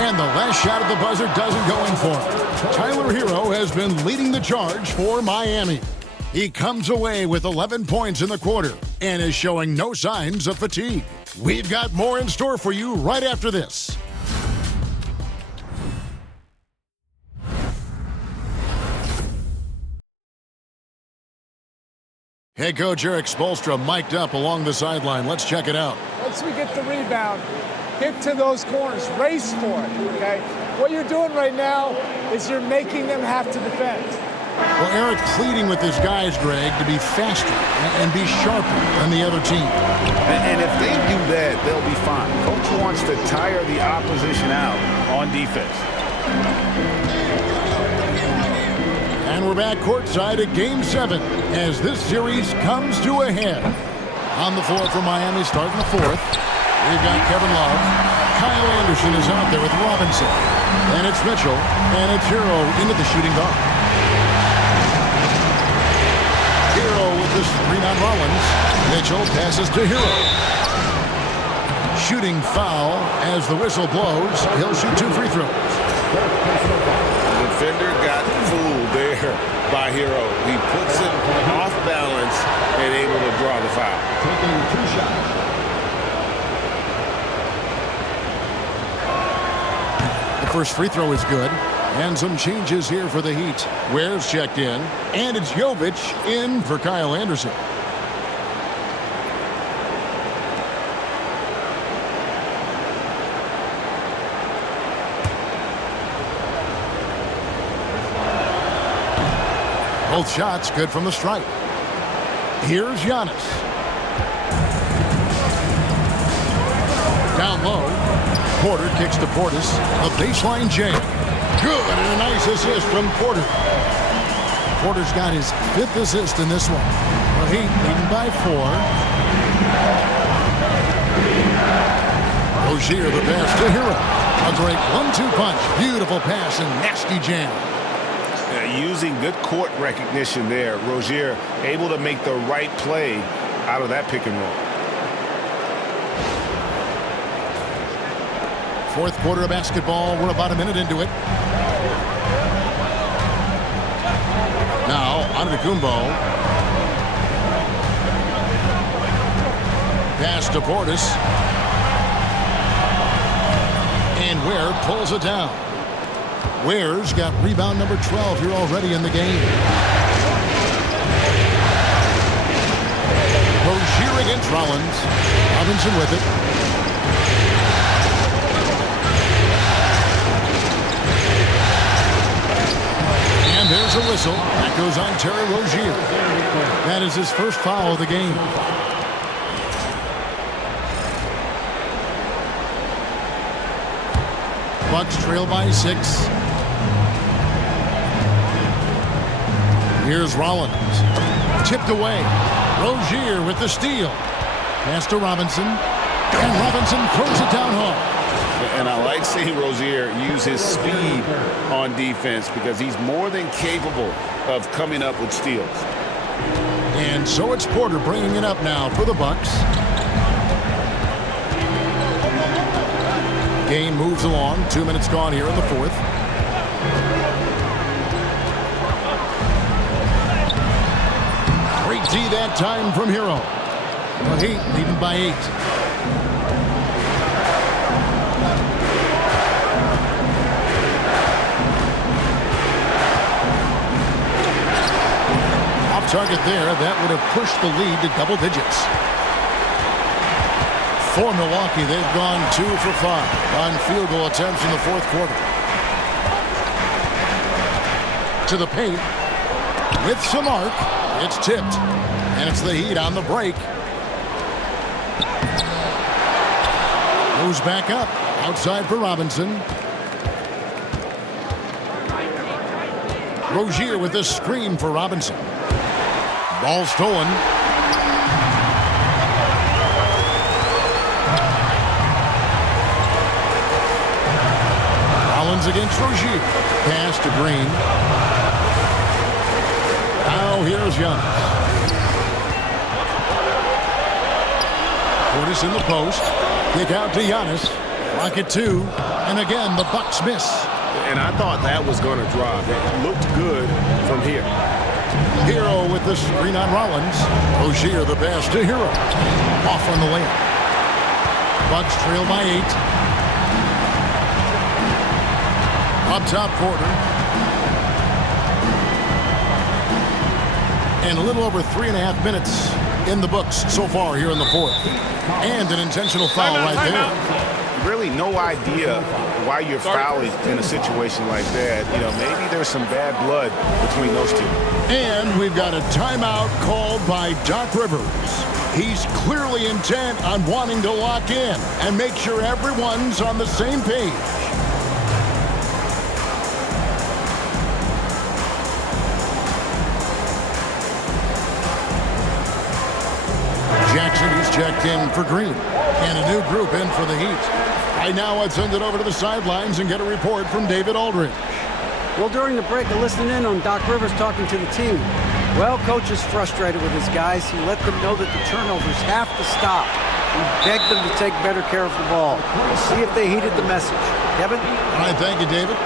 And the last shot at the buzzer doesn't go in for him. Tyler Hero has been leading the charge for Miami. He comes away with 11 points in the quarter and is showing no signs of fatigue. We've got more in store for you right after this. Head coach Eric Spoelstra mic'd up along the sideline. Let's check it out. Once we get the rebound, get to those corners, race for it, okay? What you're doing right now is you're making them have to defend. Well, Eric pleading with his guys, Greg, to be faster and be sharper than the other team. And if they do that, they'll be fine. Coach wants to tire the opposition out on defense. And we're back courtside at Game 7 as this series comes to a head. On the floor for Miami starting the fourth. We've got Kevin Love. Kyle Anderson is out there with Robinson. And it's Mitchell. And it's Hero into the shooting guard. Hero with the screen on Rollins. Mitchell passes to Hero. Shooting foul as the whistle blows. He'll shoot 2 free throws. The defender got fooled there by Hero. He puts him off balance and able to draw the foul. Taking 2 shots. The first free throw is good. And some changes here for the Heat. Ware's checked in. And it's Jovic in for Kyle Anderson. Both shots good from the stripe. Here's Giannis. Down low. Porter kicks to Portis. A baseline jam. Good, and a nice assist from Porter. Porter's got his 5th assist in this one. The Heat leading by 4. Rozier the pass to Hero. A great 1-2 punch. Beautiful pass and nasty jam. Using good court recognition there. Rozier able to make the right play out of that pick and roll. Fourth quarter of basketball. We're about a minute into it. Now, Antetokounmpo. Pass to Portis. And Ware pulls it down. Ware's got rebound number 12 here already in the game. Rozier against Rollins. Robinson with it. And there's a whistle. That goes on Terry Rozier. That is his first foul of the game. Bucks trail by 6. Here's Rollins. Tipped away. Rozier with the steal. Pass to Robinson. And Robinson throws it down hard. And I like seeing Rozier use his speed on defense because he's more than capable of coming up with steals. And so it's Porter bringing it up now for the Bucks. Game moves along. 2 minutes gone here in the fourth. Great D that time from Hero. The Heat leading by 8. Off target there. That would have pushed the lead to double digits. For Milwaukee, they've gone 2 for 5 on field goal attempts in the fourth quarter. To the paint. With some arc. It's tipped. And it's the Heat on the break. Goes back up. Outside for Robinson. Rozier with the screen for Robinson. Ball stolen. Rollins against Rozier. Pass to Green. Now here's Giannis. Portis in the post. Kick out to Giannis. Rocket 2. And again, the Bucks miss. And I thought that was going to drop. It looked good from here. Hero with the screen on Rollins. Rozier the pass to Hero. Off on the layup. Bucks trail by 8. Up top quarter. And a little over 3.5 minutes in the books so far here in the fourth. And an intentional foul right there. Really no idea why you're fouling in a situation like that. You know, maybe there's some bad blood between those two. And we've got a timeout called by Doc Rivers. He's clearly intent on wanting to lock in and make sure everyone's on the same page. Jackson, he's checked in for Green. And a new group in for the Heat. Right now, let's send it over to the sidelines and get a report from David Aldridge. Well, during the break, I listened in on Doc Rivers talking to the team. Well, coach is frustrated with his guys. He let them know that the turnovers have to stop. He begged them to take better care of the ball. We'll see if they heeded the message. Kevin? All right, thank you, David.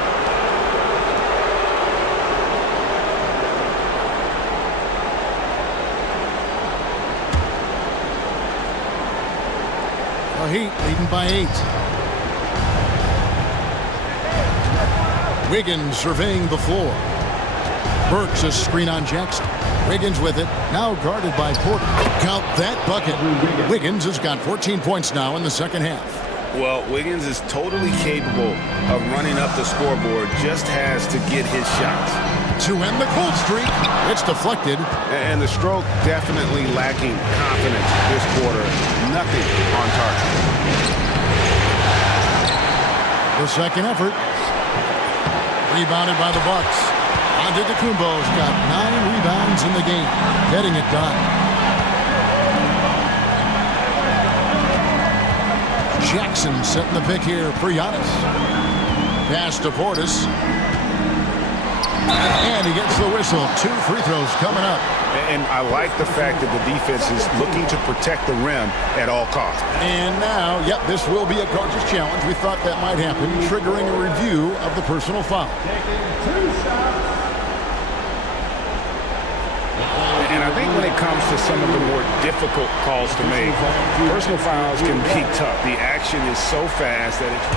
The Heat leading by 8. Wiggins surveying the floor. Burks a screen on Jackson. Wiggins with it, now guarded by Porter. Count that bucket. Wiggins has got 14 points now in the second half. Well, Wiggins is totally capable of running up the scoreboard, just has to get his shots. To end the cold streak, it's deflected. And the stroke definitely lacking confidence this quarter. Nothing on target. The second effort. Rebounded by the Bucks. Antetokounmpo's got 9 rebounds in the game, getting it done. Jackson setting the pick here for Giannis. Pass to Portis. And he gets the whistle. 2 free throws coming up. And I like the fact that the defense is looking to protect the rim at all costs. And now, yep, this will be a coach's challenge. We thought that might happen, triggering a review of the personal foul. And I think when it comes to some of the more difficult calls to make, personal fouls can be tough. The action is so fast that it's...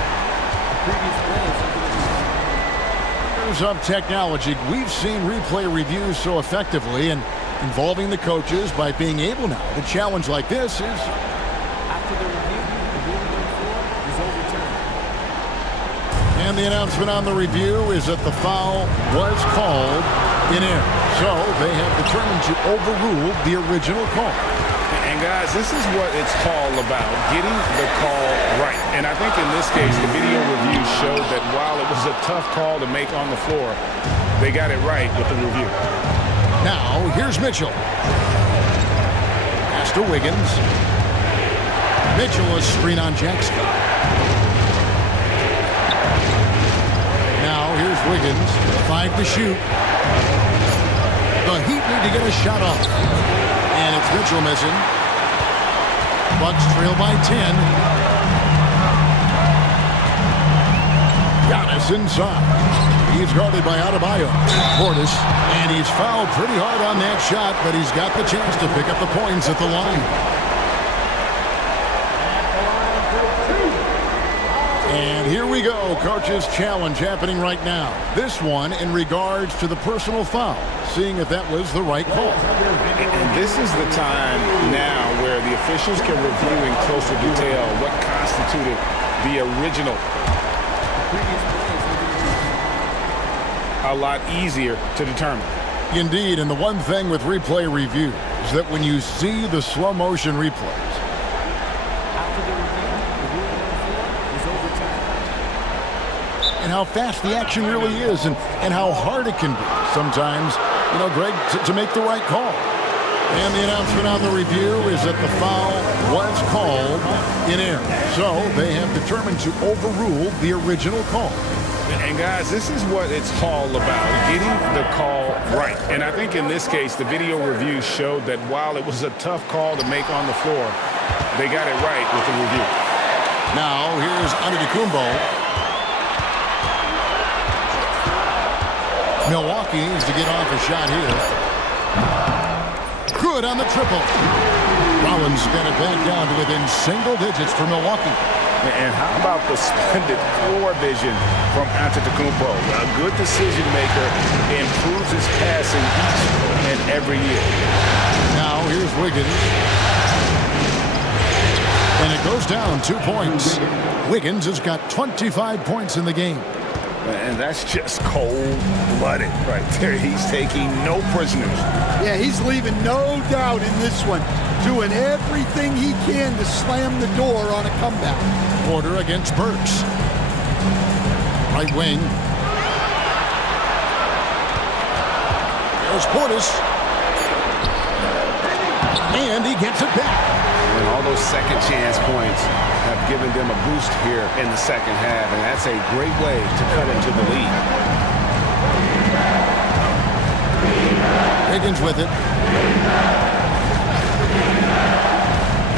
Of technology, we've seen replay reviews so effectively and involving the coaches by being able now. The challenge like this is after the review, the ruling on the floor is overturned. And the announcement on the review is that the foul was called in error. So they have determined to overrule the original call. And guys, this is what it's all about, getting the call right. And I think in this case, the video review showed that while it was a tough call to make on the floor, they got it right with the review. Now, here's Mitchell. Pass to Wiggins. Mitchell a screen on Jackson. Now, here's Wiggins. 5 to shoot. The Heat need to get a shot off. And it's Mitchell missing. Bucks trail by 10. Giannis inside. He's guarded by Adebayo. Portis. And he's fouled pretty hard on that shot, but he's got the chance to pick up the points at the line. And here we go. Coach's challenge happening right now. This one in regards to the personal foul, seeing if that was the right call. And this is the time now where the officials can review in closer detail what constituted the original. A lot easier to determine. Indeed, and the one thing with replay review is that when you see the slow motion replays, and how fast the action really is and how hard it can be sometimes, you know, Greg, to make the right call. And the announcement on the review is that the foul was called in error. So they have determined to overrule the original call. And guys, this is what it's all about, getting the call right. And I think in this case, the video review showed that while it was a tough call to make on the floor, they got it right with the review. Now here's Antetokounmpo. Milwaukee is to get off a shot here. Good on the triple. Rollins got it back down to within single digits for Milwaukee. And how about the splendid floor vision from Antetokounmpo? A good decision maker, improves his passing each and every year. Now here's Wiggins. And it goes down 2 points. Wiggins has got 25 points in the game. And that's just cold-blooded right there. He's taking no prisoners. Yeah, he's leaving no doubt in this one. Doing everything he can to slam the door on a comeback. Porter against Burks. Right wing. There's Portis. And he gets it back. And all those second chance points have given them a boost here in the second half. And that's a great way to cut into the lead. Higgins with it.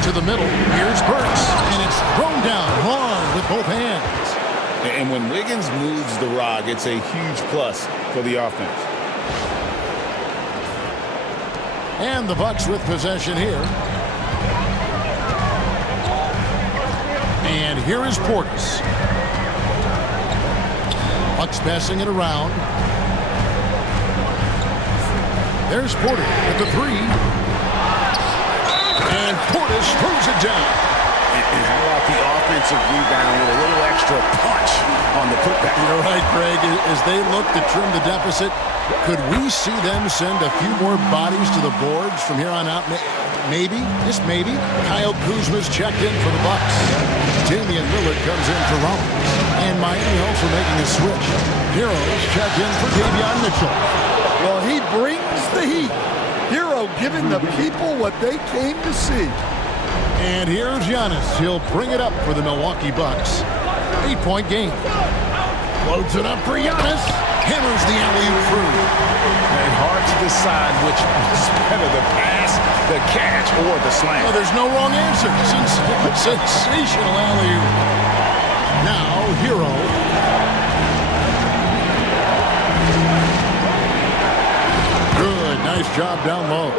To the middle. Here's Burks. And it's thrown down hard with both hands. And when Wiggins moves the rock, it's a huge plus for the offense. And the Bucks with possession here. And here is Portis. Bucks passing it around. There's Porter with the three. And Portis throws it down. And how about the offensive rebound with a little extra punch on the putback? You're right, Greg. As they look to trim the deficit, could we see them send a few more bodies to the boards from here on out? Maybe, just maybe. Kyle Kuzma's checked in for the Bucks. Damian Lillard comes in for Rollins. And Miami also making a switch. Heroes check in for Davion Mitchell. Well, he brings the heat. Hero giving the people what they came to see. And here's Giannis. He'll bring it up for the Milwaukee Bucks. 8-point game. Loads it up for Giannis. Hammers the alley-oop through. And hard to decide which was better, the pass, the catch, or the slam. Well, there's no wrong answer. Sensational alley-oop. Now, Hero. Good. Nice job down low.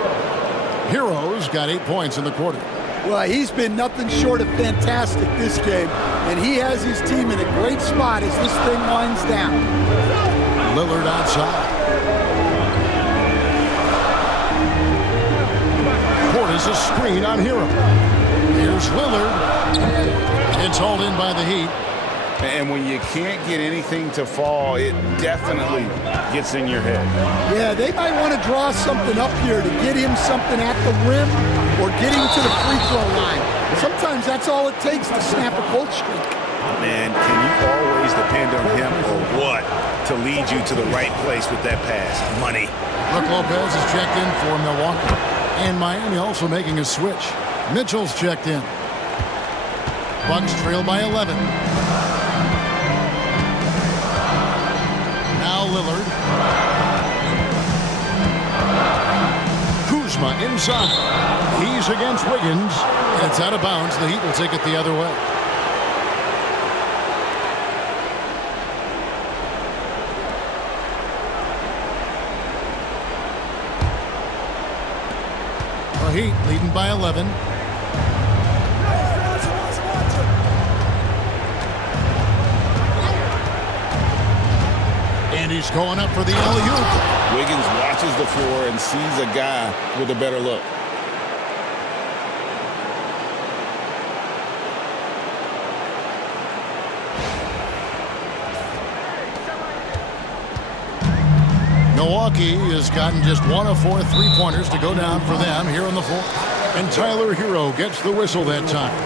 Hero's got 8 points in the quarter. Well, he's been nothing short of fantastic this game, and he has his team in a great spot as this thing winds down. Lillard outside. Portis a screen on Hero. Here's Lillard. It's hauled in by the Heat. And when you can't get anything to fall, it definitely gets in your head. Yeah, they might want to draw something up here to get him something at the rim or get him to the free throw line. Sometimes that's all it takes to snap a cold streak. Man, can you always depend on him or what to lead you to the right place with that pass? Money. Brook Lopez is checked in for Milwaukee. And Miami also making a switch. Mitchell's checked in. Bucks trail by 11. Now Lillard. Kuzma inside. He's against Wiggins. And it's out of bounds. The Heat will take it the other way. The Heat leading by 11. And he's going up for the alley-oop. Wiggins watches the floor and sees a guy with a better look. Milwaukee has gotten just 1 of 4 3-pointers to go down for them here in the fourth. And Tyler Hero gets the whistle that time.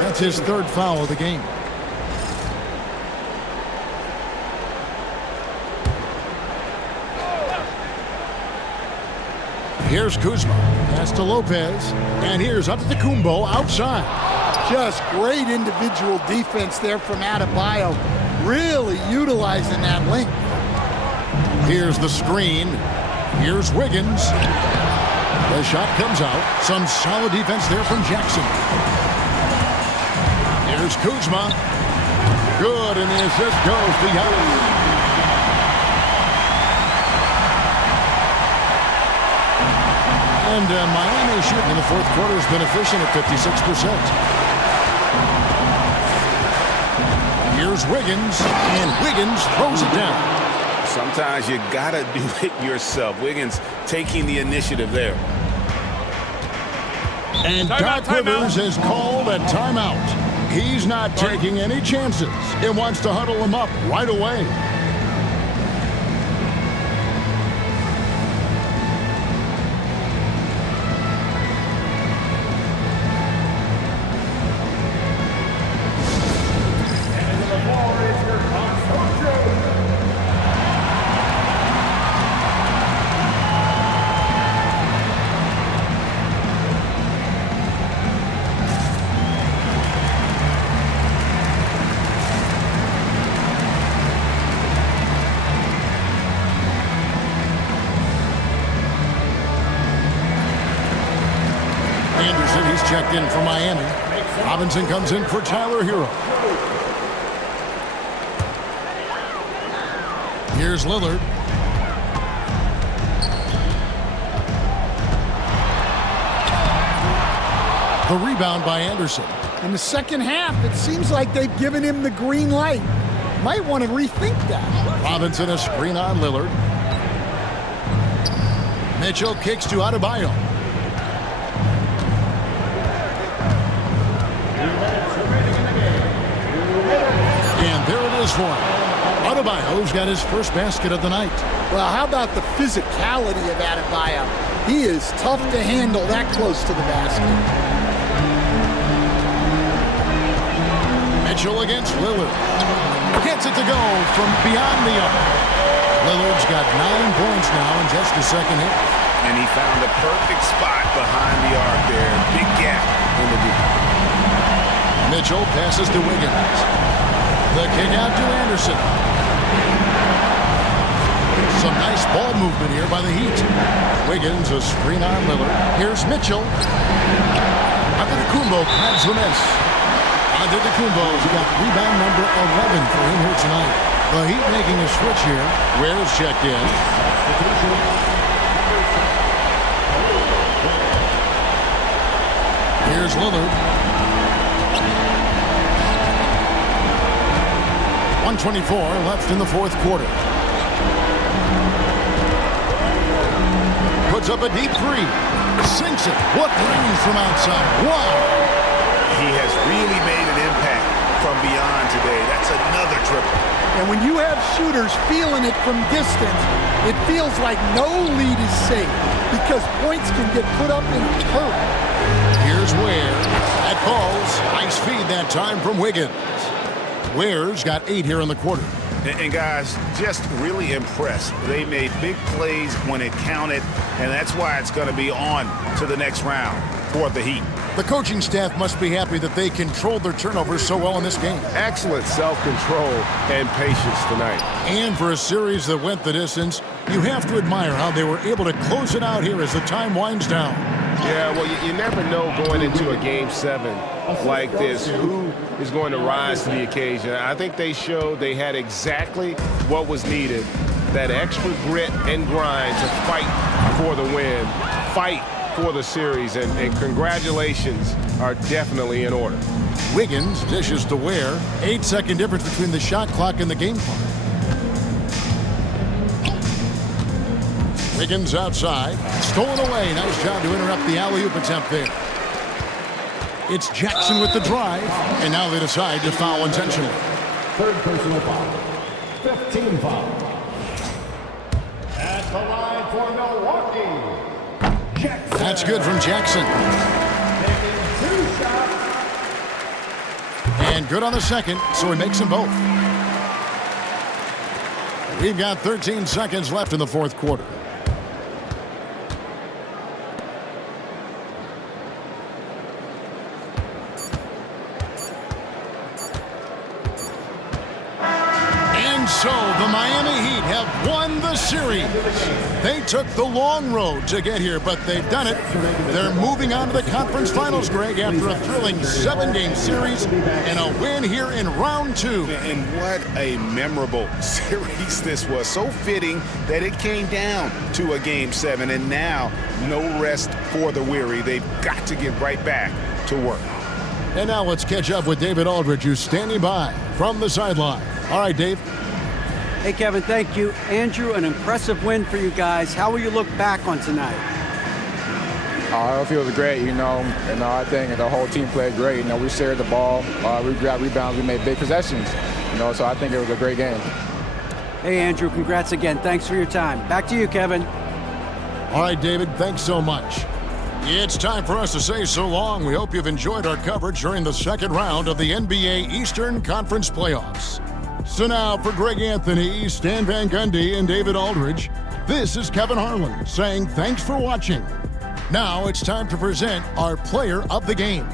That's his 3rd foul of the game. Here's Kuzma. Pass to Lopez. And here's Antetokounmpo outside. Just great individual defense there from Adebayo. Really utilizing that length. Here's the screen. Here's Wiggins. The shot comes out. Some solid defense there from Jackson. Here's Kuzma. Good, and the assist goes to Giannis. And Miami shooting in the fourth quarter has been efficient at 56%. Here's Wiggins, and Wiggins throws it down. Sometimes you gotta do it yourself. Wiggins taking the initiative there. And Doc Rivers has called a timeout. He's not taking any chances. It wants to huddle him up right away. He's checked in for Miami. Robinson comes in for Tyler Hero. Here's Lillard. The rebound by Anderson. In the second half, it seems like they've given him the green light. Might want to rethink that. Robinson a screen on Lillard. Mitchell kicks to Adebayo. And there it is for him. Adebayo's got his first basket of the night. Well, how about the physicality of Adebayo? He is tough to handle that close to the basket. Mitchell against Lillard. Gets it to go from beyond the arc. Lillard's got 9 points now in just the second hit. And he found the perfect spot behind the arc there. Big gap in the deep. Mitchell passes to Wiggins. The kick out to Anderson. Some nice ball movement here by the Heat. Wiggins a screen on Lillard. Here's Mitchell. Antetokounmpo grabs the miss. Antetokounmpo's got rebound number 11 for him here tonight. The Heat making a switch here. Ware's checked in. Here's Lillard. 1:24 left in the fourth quarter. Puts up a deep three. Sinks it. What range from outside. Wow. He has really made an impact from beyond today. That's another triple. And when you have shooters feeling it from distance, it feels like no lead is safe because points can get put up in a hurry. Here's Ware. That calls. Nice feed that time from Wiggins. Ware's got 8 here in the quarter. And guys, just really impressed. They made big plays when it counted, and that's why it's going to be on to the next round for the Heat. The coaching staff must be happy that they controlled their turnovers so well in this game. Excellent self-control and patience tonight. And for a series that went the distance, you have to admire how they were able to close it out here as the time winds down. Yeah, well, you never know going into a Game 7 like this who is going to rise to the occasion. I think they showed they had exactly what was needed, that extra grit and grind to fight for the win, fight for the series, and congratulations are definitely in order. Wiggins dishes to Ware. 8-second difference between the shot clock and the game clock. Higgins outside. Stolen away. Nice job to interrupt the alley-oop attempt there. It's Jackson with the drive. And now they decide to foul intentionally. Third personal foul. 15 foul. At the line for Milwaukee. Jackson. That's good from Jackson. Taking 2 shots. And good on the second, so he makes them both. We've got 13 seconds left in the fourth quarter. And so the Miami Heat have won the series. They took the long road to get here, but they've done it. They're moving on to the conference finals, Greg, after a thrilling 7-game series and a win here in round 2. And what a memorable series this was. So fitting that it came down to a Game 7, and now no rest for the weary. They've got to get right back to work. And now let's catch up with David Aldridge, who's standing by from the sideline. All right, Dave. Hey, Kevin, thank you. Andrew, an impressive win for you guys. How will you look back on tonight? It feels great, I think the whole team played great. We shared the ball, we grabbed rebounds, we made big possessions, so I think it was a great game. Hey, Andrew, congrats again. Thanks for your time. Back to you, Kevin. All right, David, thanks so much. It's time for us to say so long. We hope you've enjoyed our coverage during the second round of the NBA Eastern Conference Playoffs. So now, for Greg Anthony, Stan Van Gundy, and David Aldridge, this is Kevin Harlan saying thanks for watching. Now it's time to present our player of the game.